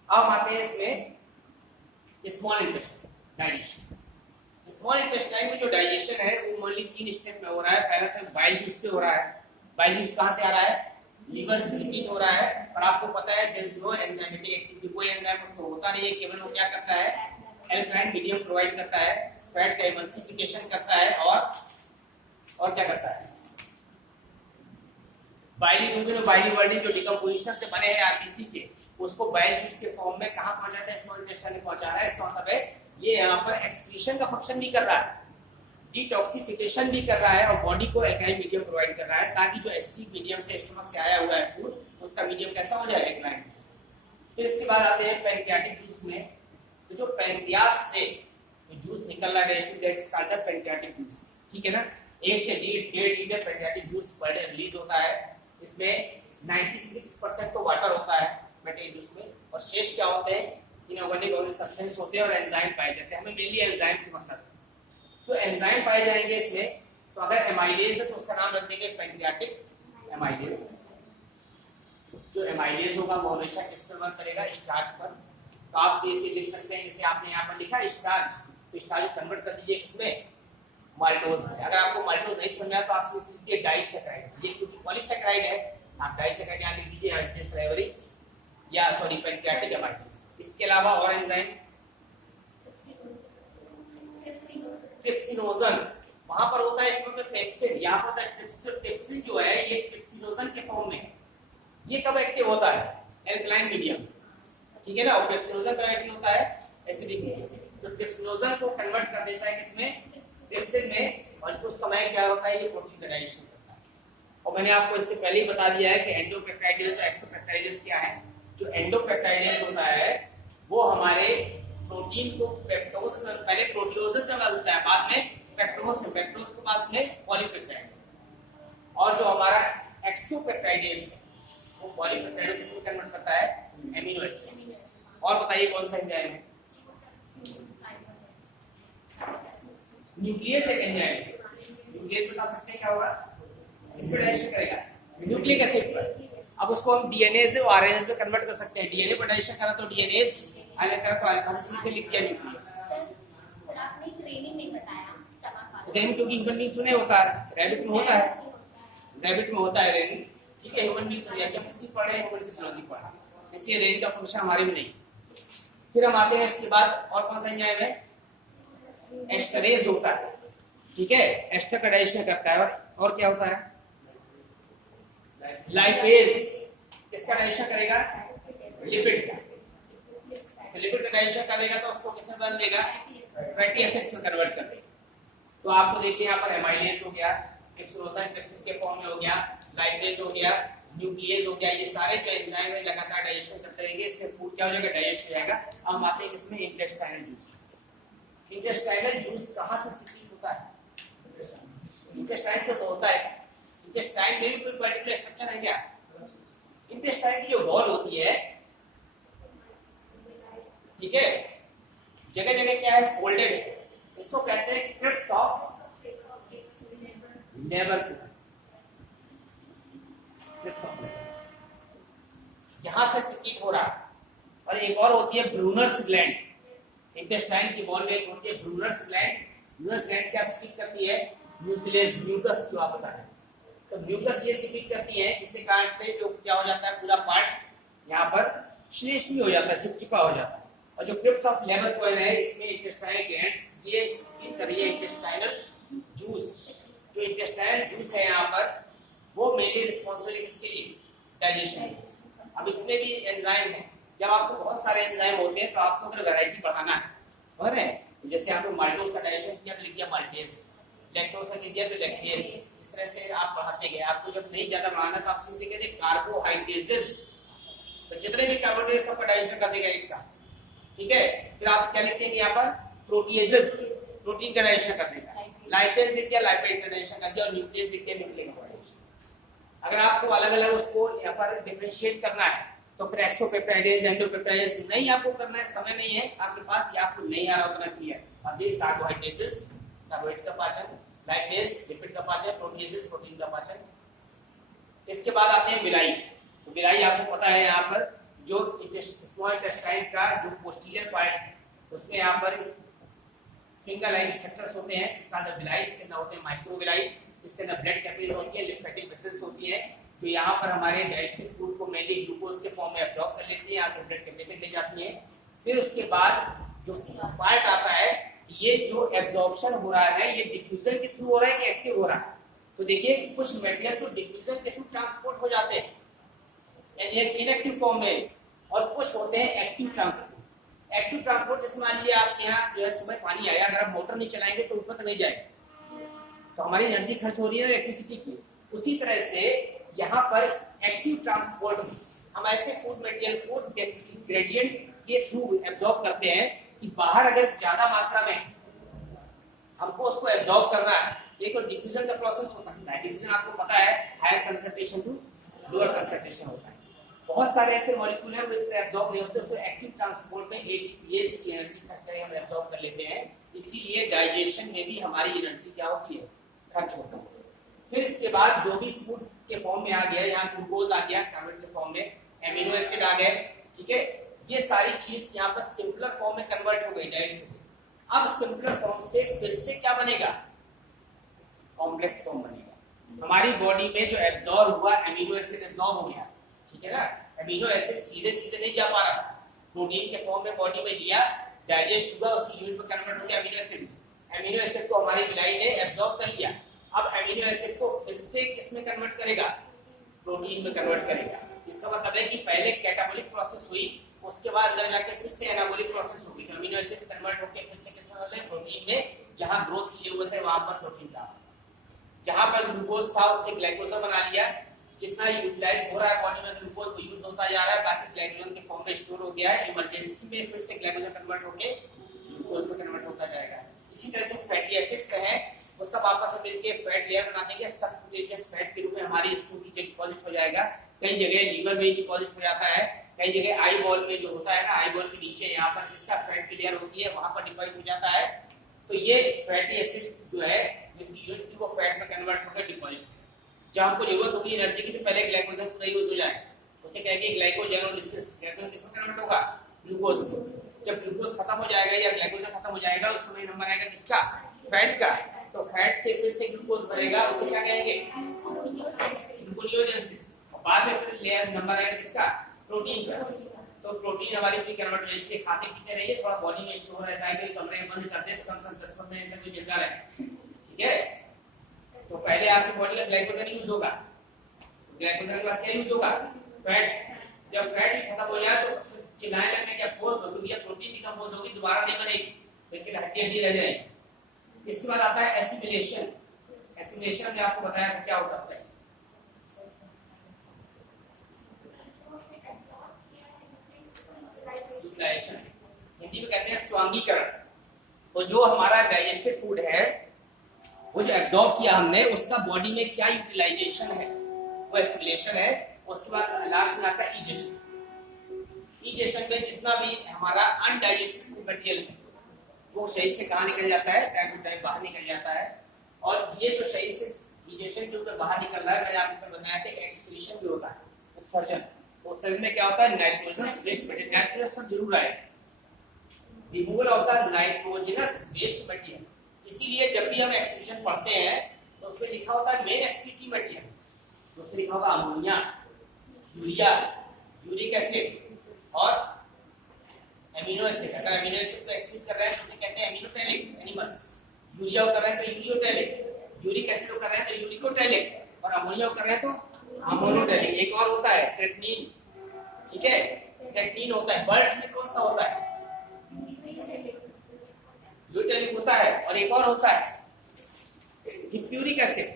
अब आते हैं इसमें small intestine digestion. Small intestine में जो डाइजेशन है वो ओनली 3 स्टेप में हो रहा है। पहला तो बाइल जूस से हो रहा है। बाइल जूस कहाँ से आ रहा है? लीवर से सीक्रेट हो रहा है। और आपको पता है there is no enzymatic activity, कोई एंजाइम उसमें होता नहीं है, केवल वो क्या करता है, एल्कलाइन मीडियम प्रोवाइड करता है, फैट का एमल्सिफिकेशन करता है, और क्या करता है, बाइलिरुबिन और बाइलिवर्डिन जो डिकम्पोजिशन से बने हैं आरबीसी के, उसको बाइल जूस के फॉर्म में कहां पहुंचाता है, स्मॉल इंटेस्टाइन में पहुंचा रहा है। इसका मतलब है ये यहाँ पर एक्सक्रीशन का फंक्शन भी कर रहा है, डिटॉक्सिफिकेशन भी कर रहा है, और बॉडी को एल्कलाइन मीडियम प्रोवाइड कर रहा है, ताकि जो एसिडिक मीडियम से स्टमक से आया हुआ है फूड, उसका मीडियम कैसा हो जाए, एल्कलाइन। फिर इसके बाद आते हैं पैंक्रियाटिक जूस में। तो जो पैंक्रियास से जो जूस निकल रहा है that is called pancreatic juice, ठीक है ना। 1 से 1.5 litre pancreatic juice per day release होता है। इसमें 96% तो वाटर होता है पैंक्रियाटिक जूस में, और शेष क्या होते हैं, इनऑर्गेनिक सब्सटेंस होते हैं और एंजाइम पाए जाते हैं। हमें मेनली एंजाइम से मतलब है, तो एंजाइम पाए जाएंगे इसमें। तो अगर एमाइलेज है तो उसका नाम रख देंगे पैंक्रियाटिक एमाइलेज। जो एमाइलेज होगा वो हमेशा किस पर वर्क करेगा, स्टार्च पर। तो आप इसे लिख सकते हैं, जैसे आपने यहाँ पर लिखा स्टार्च, तो स्टार्च कन्वर्ट कर दीजिए किसमें, माल्टोज में। अगर आपको माल्टोज नहीं समझ में आया तो आप सिर्फ लिखिए डाइसैकेराइड। ये क्योंकि पॉलीसैकेराइड है, आप डाइसैकेराइड यहाँ लिख दीजिए, सलाइवरी या सॉरी पैंक्रियाटिक एमाइलेज। इसके अलावा और एंजाइम ट्रिप्सिनोजन, वहां पर होता है इसमें पेप्सिन, यहाँ पर होता है ट्रिप्सिन जो है ये ट्रिप्सिनोजन के फॉर्म में है। ये कब एक्टिव होता है, एल्कलाइन मीडियम, ठीक है ना। और ट्रिप्सिनोजन कब एक्टिव होता है, एसिडिक मीडियम। तो ट्रिप्सिनोजन को कन्वर्ट कर देता है किसमें, ट्रिप्सिन में, और उस समय क्या होता है, ये प्रोटीन का डाइजेशन करता है। और मैंने आपको इससे पहले ही बता दिया है कि एंडोपेप्टाइडेज और एक्सोपेप्टाइडेज क्या है। जो एंडोपेप्टाइडेज होता है वो हमारे प्रोटीन को पेप्टोज में, पहले प्रोटियोजेस में मिलता है, बाद में पेप्टोज में, पेप्टोज के पास में पॉलीपेप्टाइड। और जो हमारा एक्सोपेप्टाइडेज है वो पॉलीपेप्टाइड को किसमें कन्वर्ट करता है, एमिनो एसिड। और बताइए कौन सा एंजाइम है, न्यूक्लियस एक एंजाइम है। न्यूक्लियस बता सकते हैं क्या होगा, इस पर डाइजेशन करेगा न्यूक्लिक एसिड पर। अब उसको हम डीएनए से आरएनए में कन्वर्ट कर सकते हैं। डीएनए पर डाइजेशन करा तो डीएनए, अलग करा तो हम सी से लिख दिया न्यूक्लियस। सर आपने ट्रेनिंग नहीं बताया स्टमक वाला। रेन क्योंकि ह्यूमन बींग्स में नहीं होता है, रैबिट में होता है, रैबिट में होता है रेन, ठीक है। ह्यूमन बींग्स में जब किसी पढ़े ह्यूमन फिजियोलॉजी पढ़ा, इसलिए रेन का फंक्शन हमारे में नहीं। फिर हम आते हैं इसके बाद और कौन सा एंजाइम है, एस्टरेज होता है, ठीक है, एस्टर का डाइजेशन करता है। और क्या होता है, लाइपेज, किसका डाइजेशन करेगा, लिपिड का। तो लिपिड का डाइजेशन करेगा तो उसको किसमें बदल देगा, फैटी एसिड्स में कन्वर्ट कर देगा। तो आपको देखिए यहाँ पर एमाइलेज हो गया, ट्रिप्सिन ट्रिप्सिन के फॉर्म में हो गया, लाइपेज हो गया, न्यूक्लियेज हो गया, ये सारे जो एंजाइम है लगातार डाइजेशन करते रहेंगे, इससे फूड क्या हो जाएगा, डाइजेस्ट हो जाएगा। अब आते हैं इसमें इंटेस्टाइनल जूस। इंटेस्टाइनल जूस कहाँ से सिक्रीट होता है, इंटेस्टाइन से तो होता है। इंटेस्टाइन में भी कोई पर्टिकुलर स्ट्रक्चर है क्या, इंटेस्टाइन की जो वॉल होती है, ठीक है, जगह जगह क्या है, फोल्डेड है, इसको कहते हैं क्रिप्स ऑफ नेबरहुड। यहां से सिक्रीट हो रहा। और एक और होती है ब्रूनर्स ग्लैंड, इंटेस्टाइन की वॉल में एक होती है ब्रूनर्स ग्लैंड। ब्रूनर्स ग्लैंड क्या सिक्रीट करती है, म्यूसिलेज, म्यूकस जो आप बता रहे हैं। तो म्यूकस ये सिक्रीट करती है, जिसके कारण से जो क्या हो जाता है, पूरा पार्ट यहाँ पर श्लेष्मी हो जाता है, चिपचिपा हो जाता है। और जो क्रिप्स ऑफ लेबर है, इसमें इंटेस्टाइनल ग्लैंड्स ये सिक्रीट कर रही है इंटेस्टाइनल जूस। जो इंटेस्टाइनल जूस है यहाँ पर, वो मेनली रिस्पॉन्सिबल है किसके लिए, डाइजेशन। अब इसमें भी एंजाइम है। जब आपको बहुत सारे एंजाइम होते हैं तो आपको अगर वैरायटी बढ़ाना है, समझ रहे हैं, जैसे आपको माल्टोज का डाइजेशन किया तो लिख दिया माल्टेज, लैक्टोज का लिख दिया तो लैक्टेज, इस तरह से आप बढ़ाते गए। आपको जब नहीं ज्यादा बढ़ाना तो आप सीधे कहते हैं कार्बोहाइड्रेट्स, तो जितने भी कार्बोहाइड्रेट सबका डाइजेशन कर देगा एक साथ, ठीक है। फिर आप क्या लिखते हैं यहाँ पर, प्रोटीएजेस, प्रोटीन का डाइजेशन कर देगा, लाइपेज लिख दिया, लाइपेज का डाइजेशन कर दिया, और न्यूक्लियस लिख दिया, न्यूक्लियस का डाइजेशन। अगर आपको अलग अलग उसको यहाँ पर डिफरेंशिएट करना है तो फिर एक्सोपेप्टाइडेज, एंडोपेप्टाइडेज नहीं आपको करना है, समय नहीं है आपके पास, या आपको नहीं आ रहा उतना क्लियर। अब ये कार्बोहाइड्रेट्स, कार्बोहाइड्रेट का पाचन, लाइपेज लिपिड का पाचन, प्रोटीएजेस प्रोटीन का पाचन। इसके बाद आते हैं विलाई। तो विलाई आपको पता है, यहाँ पर जो स्मॉल इंटेस्टाइन का जो पोस्टीरियर पार्ट है, उसमें यहाँ पर फिंगर लाइक स्ट्रक्चर्स होते हैं, इसका अंदर विलाई, इसके अंदर होते हैं माइक्रोविलाई, इसके अंदर ब्लड कैपिलरीज होती है, लिम्फेटिक वेसल्स होती है, जो यहाँ पर हमारे डाइजेस्टिव फूड को मेनली ग्लूकोज के फॉर्म में एब्जॉर्ब कर लेती है, यहाँ से ब्लड कैपिलरी तक ले जाती है। फिर उसके बाद जो पार्ट आता है, ये जो एब्जॉर्प्शन हो रहा है, ये डिफ्यूजन के थ्रू हो रहा है कि एक्टिव हो रहा है। तो देखिए कुछ मटेरियल तो डिफ्यूजन के थ्रू ट्रांसपोर्ट हो जाते हैं इनएक्टिव फॉर्म में, और कुछ होते हैं एक्टिव ट्रांसपोर्ट। एक्टिव ट्रांसपोर्ट जैसे मान लीजिए आपके यहाँ जो है सुबह पानी आया, अगर आप मोटर नहीं चलाएंगे तो ऊपर तक नहीं जाएगा, तो हमारी एनर्जी खर्च हो रही है इलेक्ट्रिसिटी की। उसी तरह से यहाँ पर एक्टिव ट्रांसपोर्ट हम ऐसे फूड मटेरियल को ग्रेडियंट के थ्रू एब्जॉर्ब करते हैं कि बाहर अगर ज्यादा मात्रा में हमको उसको एब्जॉर्ब करना है, एक तो डिफ्यूजन का प्रोसेस हो सकता है। डिफ्यूजन आपको पता है higher concentration to lower concentration होता है। बहुत सारे ऐसे मॉलिक्यूल हैं वो इस तरह एब्जॉर्ब नहीं होते, उसको एक्टिव ट्रांसपोर्ट में एटीपीएस की एनर्जी खर्च करके हम एब्जॉर्ब कर लेते हैं। इसीलिए डाइजेशन में भी हमारी एनर्जी क्या होती है, खर्च होता है। फिर इसके बाद जो भी फूड के फॉर्म में आ गया, यहाँ ग्लूकोज आ गया कार्बोहाइड्रेट के फॉर्म में, एमिनो एसिड आ गए, ठीक है, ये सारी चीज यहाँ पर सिंपलर फॉर्म में कन्वर्ट हो गई, डाइजेस्ट हो गई। अब सिंपलर फॉर्म से फिर से क्या बनेगा, कॉम्प्लेक्स फॉर्म बनेगा। हमारी बॉडी में जो एब्जॉर्ब हुआ एमिनो एसिड एब्जॉर्ब हो गया, ठीक है ना, एमिनो एसिड सीधे सीधे नहीं जा पा रहा, प्रोटीन के फॉर्म में बॉडी में लिया, डाइजेस्ट हुआ, उसकी यूनिट में कन्वर्ट हो गया एमिनो एसिड। एमिनो एसिड को हमारी विलाई ने एब्जॉर्ब कर लिया। अब एमिनो एसिड को फिर से किसमें कन्वर्ट करेगा, प्रोटीन में कन्वर्ट करेगा। इसका मतलब है कि पहले कैटाबॉलिक प्रोसेस हुई, उसके बाद अंदर जाके फिर से एनाबॉलिक प्रोसेस होगी। तो एमिनो एसिड कन्वर्ट होकर फिर से किसमें बदले, प्रोटीन में। जहां ग्रोथ की जरूरत है वहां पर प्रोटीन था, जहां पर ग्लूकोज था उसने ग्लाइकोजन बना लिया। जितना यूटिलाइज हो रहा है बॉडी में ग्लूकोज वो यूज होता जा रहा है, बाकी ग्लाइकोजन के फॉर्म में स्टोर हो गया है। इमरजेंसी में फिर से ग्लाइकोजन कन्वर्ट होकर ग्लूकोज में कन्वर्ट होता जाएगा। इसी तरह से फैटी एसिड्स हैं, वो सब आपस में मिलकर फैट लेयर बना देंगे, सबक्यूटेनियस फैट के रूप में हमारी स्किन नीचे डिपॉजिट हो जाएगा। कई जगह लीवर में डिपॉजिट हो जाता है, कई जगह आई बॉल में जो होता है ना, आई बॉल के नीचे यहाँ पर जिसका फैट की लेयर होती है वहां पर डिपॉजिट हो जाता है। तो ये फैटी एसिड्स जो है जिसकी यूनिट थी वो फैट में कन्वर्ट होकर डिपॉजिट, जब हमको जरूरत होगी एनर्जी की तो पहले ग्लाइकोजन पूरा यूज हो जाए, उसे कहेंगे ग्लाइकोजेनोलिसिस। ग्लाइकोजन किसमें कन्वर्ट होगा, ग्लूकोज में। जब ग्लूकोज खत्म हो जाएगा या ग्लाइकोजन खत्म हो जाएगा उस समय नंबर आएगा किसका, फैट का। तो फैट से फिर से ग्लूकोज बनेगा, उसे क्या कहेंगे, ग्लूकोनियोजेनेसिस। और बाद में फिर लेयर नंबर आएगा किसका, प्रोटीन का। तो तो प्रोटीन हमारी प्री कन्वर्ट हो, इसलिए खाते पीते रहिए, थोड़ा बॉडी में स्टोर रहता है कि कमरे में बंद कर दे तो कम से कम 10-15 मिनट तक तो जिंदा रहे, ठीक है। तो पहले आपकी बॉडी का ग्लाइकोजन यूज होगा, ग्लाइकोजन के बाद क्या यूज होगा, फैट। जब फैट खत्म हो जाए तो चिल्लाने लगने क्या पोज हो, क्योंकि प्रोटीन डिकम्पोज होगी, दोबारा नहीं बनेगी, लेकिन हड्डी हड्डी रह जाएगी। इसके बाद आता है एसिमिलेशन। एसिमिलेशन में आपको बताया था क्या होता है, हिंदी में कहते हैं स्वांगीकरण। तो जो हमारा डाइजेस्टेड फूड है, वो जो एब्जॉर्ब किया हमने, उसका बॉडी में क्या यूटिलाइजेशन है, वो एसिमिलेशन है। उसके बाद लास्ट में आता है इजेशन। इजेशन में जितना भी हमारा अनडाइजेस्टेड फूड मटेरियल है वो शरीर से कहाँ निकल जाता है, टाइम टू टाइम बाहर निकल जाता है। और ये जो शरीर से इजेशन के ऊपर बाहर निकल रहा है, मैंने आपको बताया था एक्सक्रीशन भी होता है, उत्सर्जन। उत्सर्जन में क्या होता है, नाइट्रोजनस वेस्ट मटेरियल, नाइट्रोजन सब जरूर आए, removal of the nitrogenous waste material. इसीलिए जब भी हम एक्सक्रीशन पढ़ते हैं तो उसमें लिखा होता है मेन एक्सक्रीटिव मटेरियल, तो उसमें लिखा होगा अमोनिया, यूरिया, यूरिक एसिड और एमिनो एसिड। अगर एमिनो एसिड को एक्सक्रीट कर रहे हैं तो उसे कहते हैं एमिनोटैलिक एनिमल्स, यूरिया को कर रहे हैं तो यूरियोटैलिक, यूरिक एसिड को कर रहे हैं तो यूरिकोटैलिक, और अमोनिया को कर रहे हैं तो अमोनोटैलिक। एक और होता है क्रेटनिन, ठीक है, क्रेटनिन होता है। बर्ड्स में कौन सा होता है, यूरिक होता है, और एक और होता है हिप्यूरिक एसिड।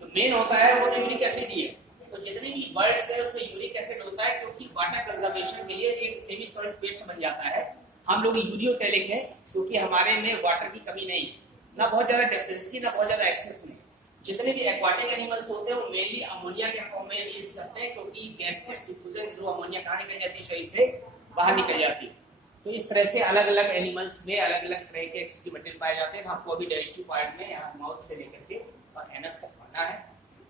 जो मेन होता है वो तो यूरिक एसिड ही है। तो जितने भी बर्ड्स है उसमें यूरिक एसिड होता है, क्योंकि वाटर कंजर्वेशन के लिए एक सेमी सॉलिड पेस्ट बन जाता है। हम लोग यूरियोटैलिक है क्योंकि हमारे में वाटर की कमी नहीं है, ना बहुत ज्यादा डेफिशिएंसी ना बहुत ज्यादा एक्सेस में। जितने भी एक्वाटिक एनिमल्स होते हैं वो मेनली अमोनिया के फॉर्म में रिलीज करते हैं, क्योंकि गैसेस डिफ्यूजन के थ्रू अमोनिया कहाँ निकल जाती है, शरीर से बाहर निकल जाती है। तो इस तरह से अलग अलग एनिमल्स में अलग अलग तरह के एक्सक्रीटिव मटेरियल पाए जाते हैं। आपको अभी डाइजेस्टिव पार्ट में यहाँ माउथ से लेकर के और एनस तक पढ़ना है।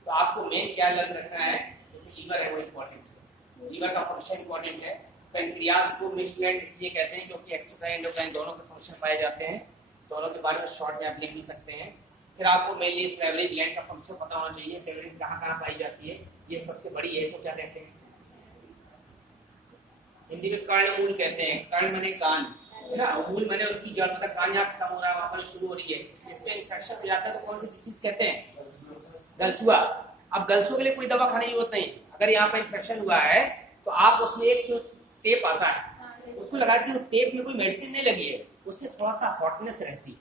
तो आपको मेन क्या लर्न रखना है, जैसे लीवर है वो इम्पोर्टेंट है, लीवर का फंक्शन इम्पोर्टेंट है। पेनक्रियाज को मिक्स्ड ग्लैंड इसलिए कहते हैं क्योंकि एक्सोक्राइन एंडोक्राइन दोनों के फंक्शन पाए जाते हैं। दोनों के बारे में शॉर्ट में आप लिख भी सकते हैं। फिर आपको मेनली सैवरी ग्लैंड का फंक्शन पता होना चाहिए, सैवरी कहाँ कहाँ पाई जाती है, ये सबसे बड़ी है, इसको क्या कहते हैं, हिंदी में कर्णमूल कहते हैं। कर्ण माने कान है ना, मूल माने उसकी जड़, मतलब कान यहाँ खत्म हो रहा है वहां पर शुरू हो रही है, इसमें इन्फेक्शन हो जाता है तो कौन सी डिसीज कहते हैं, गलसुआ। अब गलसुआ के लिए कोई दवा खाने की जरूरत नहीं, अगर यहाँ पर इन्फेक्शन हुआ है तो आप उसमें एक जो टेप आता है उसको लगा के, टेप में कोई मेडिसिन नहीं लगी है, उससे थोड़ा सा हॉटनेस रहती है।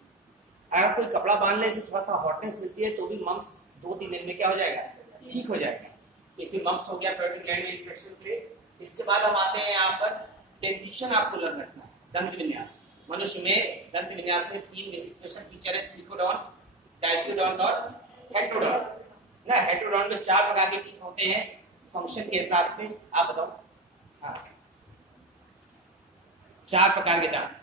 अगर कोई कपड़ा बांध ले से थोड़ा सा हॉटनेस मिलती है तो भी मम्स 2-3 दिन में क्या हो जाएगा, ठीक हो जाएगा। इसमें मम्स हो गया पेरोटिड ग्लैंड में इन्फेक्शन से। इसके बाद हम आते हैं यहाँ पर डेंटिशन, आपको लर्न रखना है, दंत विन्यास। मनुष्य में दंत विन्यास में 3 स्पेशल फीचर है, ट्रिकोडॉन, डाइक्यूडॉन और हेट्रोडॉन ना। हेट्रोडॉन में 4 प्रकार के टीथ होते हैं फंक्शन के हिसाब से, आप बताओ। हाँ, 4 प्रकार के दांत।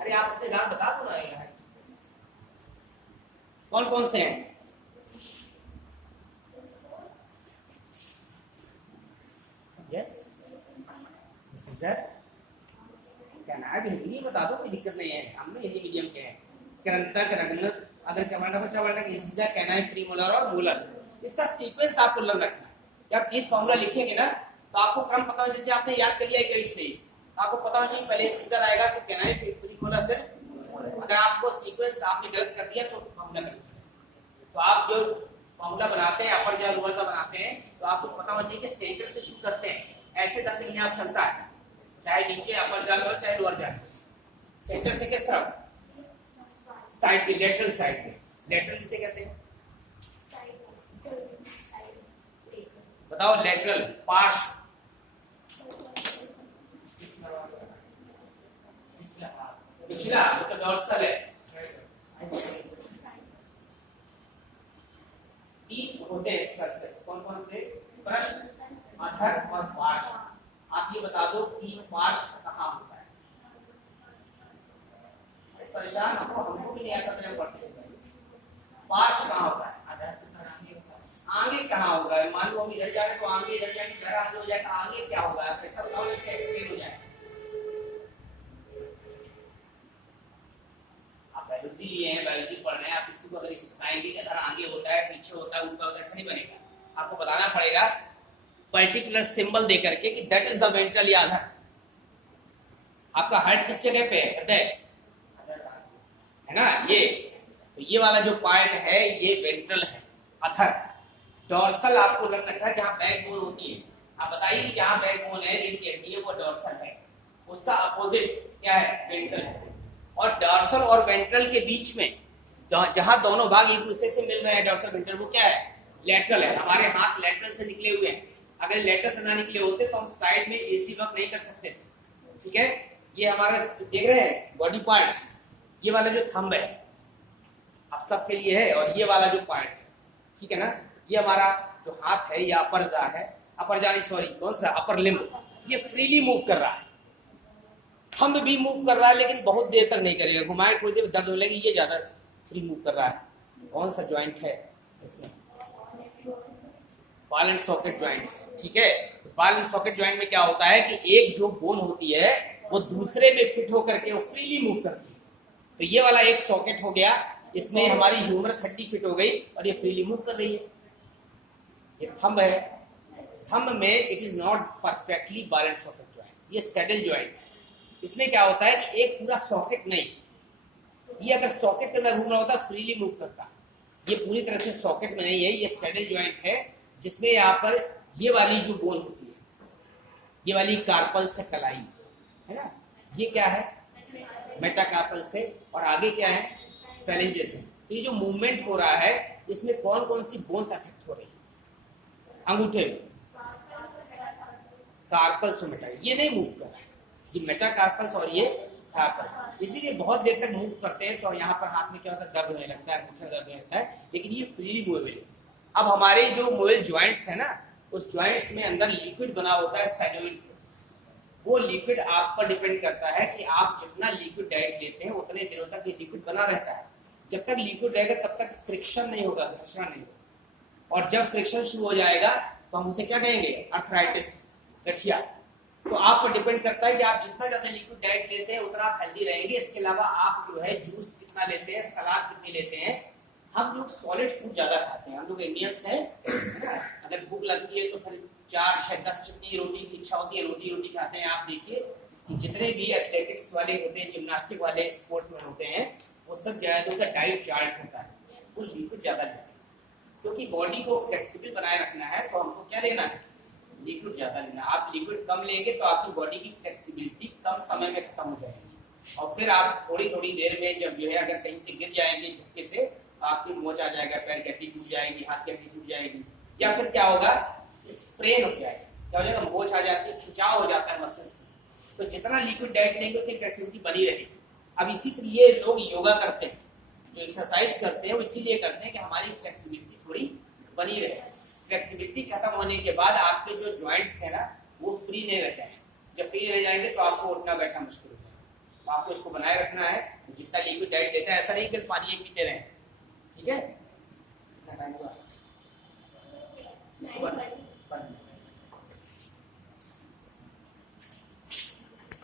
अरे आप अपने दांत बता दो ना यार, कौन कौन से हैं? यस, सीजर, क्या भी हिंदी बता दो, कोई दिक्कत नहीं है, हम लोग हिंदी मीडियम के हैं। करंतक, रग्नक, अगर चवांडक, चवांडक, इंसिजर, कैनाइन, प्रीमोलर और मोलर। इसका सीक्वेंस आपको लर्न रखना है। जब टीथ फॉर्मूला लिखेंगे ना तो आपको क्रम पता हो, जैसे आपने याद कर लिया 21-23, आपको पता हो चाहिए पहले इंसिजर आएगा, फिर कैनाइन, फिर प्रीमोलर, फिर मोलर। अगर आपको सीक्वेंस आपने गलत कर दिया तो फॉर्मूला गलत। तो आप जो फॉर्मूला बनाते हैं, अपर जा लोअर जा बनाते हैं, तो आपको पता होना चाहिए कि सेंटर से शुरू करते हैं, ऐसे दंत विन्यास चलता है, चाहे नीचे अपर जाल हो चाहे लोअर जाल। सेंटर से किस तरफ, साइड पे, लेटरल साइड पे। लेटरल किसे कहते हैं, बताओ, लेटरल पार्श्व, पिछला तो डॉर्सल है। 3 होते हैं सरफेस, कौन कौन से, पृष्ठ, अधर और पार्श्व। आप ये बता दो 3 पार्श्व कहाँ होता है। परेशान हमको भी नहीं आता था जब पढ़ते थे। पार्श्व कहाँ होता है, आगे कहाँ होगा, मान लो हम इधर जा रहे तो आगे इधर जाके इधर आगे हो जाएगा, आगे क्या होगा, ऐसा बताओ, इसका एक्सप्लेन हो जाएगा। आप बायोलॉजी लिए हैं, बायोलॉजी पढ़ रहे हैं, आप किसी को अगर बताएंगे कि इधर आगे होता है, पीछे होता है, ऊपर होता है, ऐसा नहीं बनेगा। आपको बताना पड़ेगा पर्टिकुलर सिंबल दे करके कि दैट इज द वेंट्रल या अधर। आपका हार्ट किस जगह पे है? हृदय है ना ये। तो ये वाला जो पार्ट है ये वेंट्रल है, अथर। डॉर्सल आपको लगता है जहां बैकबोन होती है। आप बताइए कि जहां बैकबोन है, रीढ़ की हड्डी है, वो डॉर्सल है। उसका अपोजिट क्या है? वेंट्रल है। और डॉर्सल और वेंट्रल के बीच में जहां दोनों भाग एक दूसरे से मिल रहे हैं, डॉर्सल वेंट्रल, वो क्या है? लेटरल है। हमारे हाथ लेटरल से निकले हुए हैं। अगर लेटरल से ना निकले होते तो हम साइड में इजीली वर्क नहीं कर सकते। ठीक है, ये हमारे देख रहे हैं बॉडी पार्ट्स। ये वाला जो थंब है आप सबके लिए है, और ये वाला जो पार्ट है, ठीक है ना, ये हमारा जो हाथ है, ये अपर जा है, अपर जा नहीं, सॉरी, कौन सा? Upper limb. ये फ्रीली मूव कर रहा है। थंब भी मूव कर रहा है, लेकिन बहुत देर तक नहीं करेगा। घुमाए थोड़ी देर दर्द होने लगी, ये ज्यादा फ्री मूव कर रहा है। कौन सा ज्वाइंट है इसमें? Ball and socket joint. ठीक है, बॉल एंड सॉकेट ज्वाइंट में क्या होता है कि एक जो बोन होती है वो दूसरे में फिट होकर के वो फ्रीली मूव करती है। तो ये वाला एक सॉकेट हो गया, इसमें हमारी ह्यूमरस हड्डी फिट हो गई और ये फ्रीली मूव कर रही है। ये थंब है। थंब में it is not perfectly ball and socket joint, ये सैडल ज्वाइंट है। इसमें क्या होता है कि एक पूरा सॉकेट नहीं, ये अगर सॉकेट के अंदर घूम रहा होता फ्रीली मूव करता। ये पूरी तरह से सॉकेट में नहीं है, ये सैडल ज्वाइंट है, जिसमें यहाँ पर ये वाली जो बोन होती है, ये वाली कार्पल से कलाई है ना, ये क्या है? मेटाकार्पल से, और आगे क्या है? फेलेंजेस है। तो ये जो मूवमेंट हो रहा है इसमें कौन कौन सी बोन्स अफेक्ट हो रही है? अंगूठे में कार्पल्स से मेटा, ये नहीं मूव कर रहा है, ये मेटाकार्पल्स और ये कार्पल्स। इसीलिए बहुत देर तक मूव करते हैं तो यहाँ पर हाथ में क्या होता है? दर्द होने लगता है, अंगूठे दर्द होने लगता है, लेकिन ये फ्रीली मूवेबल है। अब हमारे जो मूवेबल ज्वाइंट्स है ना, उस ज्वाइंट्स में अंदर लिक्विड बना होता है साइनोवियल। वो लिक्विड आप पर डिपेंड करता है कि आप जितना लिक्विड डाइट लेते हैं उतने दिनों तक ये लिक्विड बना रहता है। जब तक लिक्विड रहेगा तब तक फ्रिक्शन नहीं होगा, घर्षण नहीं होगा। और जब फ्रिक्शन शुरू हो जाएगा तो हम उसे क्या कहेंगे? अर्थराइटिस, गठिया। तो आप पर डिपेंड करता है कि आप जितना ज्यादा लिक्विड डाइट लेते हैं उतना आप हेल्दी रहेंगे। इसके अलावा आप जो है जूस कितना लेते हैं, सलाद कितनी लेते हैं। हम लोग सॉलिड फूड ज्यादा खाते हैं, हम लोग इंडियंस हैं, है ना। अगर भूख लगती है तो फिर 4, 6, 10 चटनी रोटी की इच्छा होती है, रोटी खाते हैं। आप देखिए कि जितने भी एथलेटिक्स वाले होते हैं, जिम्नास्टिक वाले स्पोर्ट्समैन होते हैं, वो सब ज्यादा उनका डाइट चार्ट होता है, वो लिक्विड ज्यादा लेते हैं। क्योंकि बॉडी को फ्लेक्सिबल बनाए रखना है तो हमको क्या लेना है? लिक्विड ज्यादा लेना। आप लिक्विड कम लेंगे तो आपकी बॉडी की फ्लेक्सिबिलिटी कम समय में खत्म हो जाएगी, और फिर आप थोड़ी थोड़ी देर में जब जो है अगर कहीं से गिर जाएंगे झटके से, तो आपकी मोच आ जाएगा, पैर की हड्डी टूट जाएगी, हाथ की हड्डी टूट जाएगी, या फिर क्या होगा? स्प्रेन हो जाएगा। क्या हो जाएगा? मोच आ जाती है, खिंचाव हो जाता है मसल्स में। तो जितना लिक्विड डाइट लेंगे उतनी फ्लेक्सिबिलिटी बनी रहेगी। अब इसी लिए लोग योगा करते हैं, जो एक्सरसाइज करते हैं वो इसीलिए करते हैं कि हमारी फ्लेक्सिबिलिटी थोड़ी बनी रहे। फ्लेक्सिबिलिटी खत्म होने के बाद आपके जो जॉइंट्स है ना वो फ्री नहीं रह जाएंगे। जब फ्री रह जाएंगे तो आपको उठना बैठना मुश्किल हो जाएगा। तो आपको इसको बनाए रखना है। जितना लिक्विड डाइट लेता है, ऐसा नहीं कि पानी पीते रहें। ठीक है,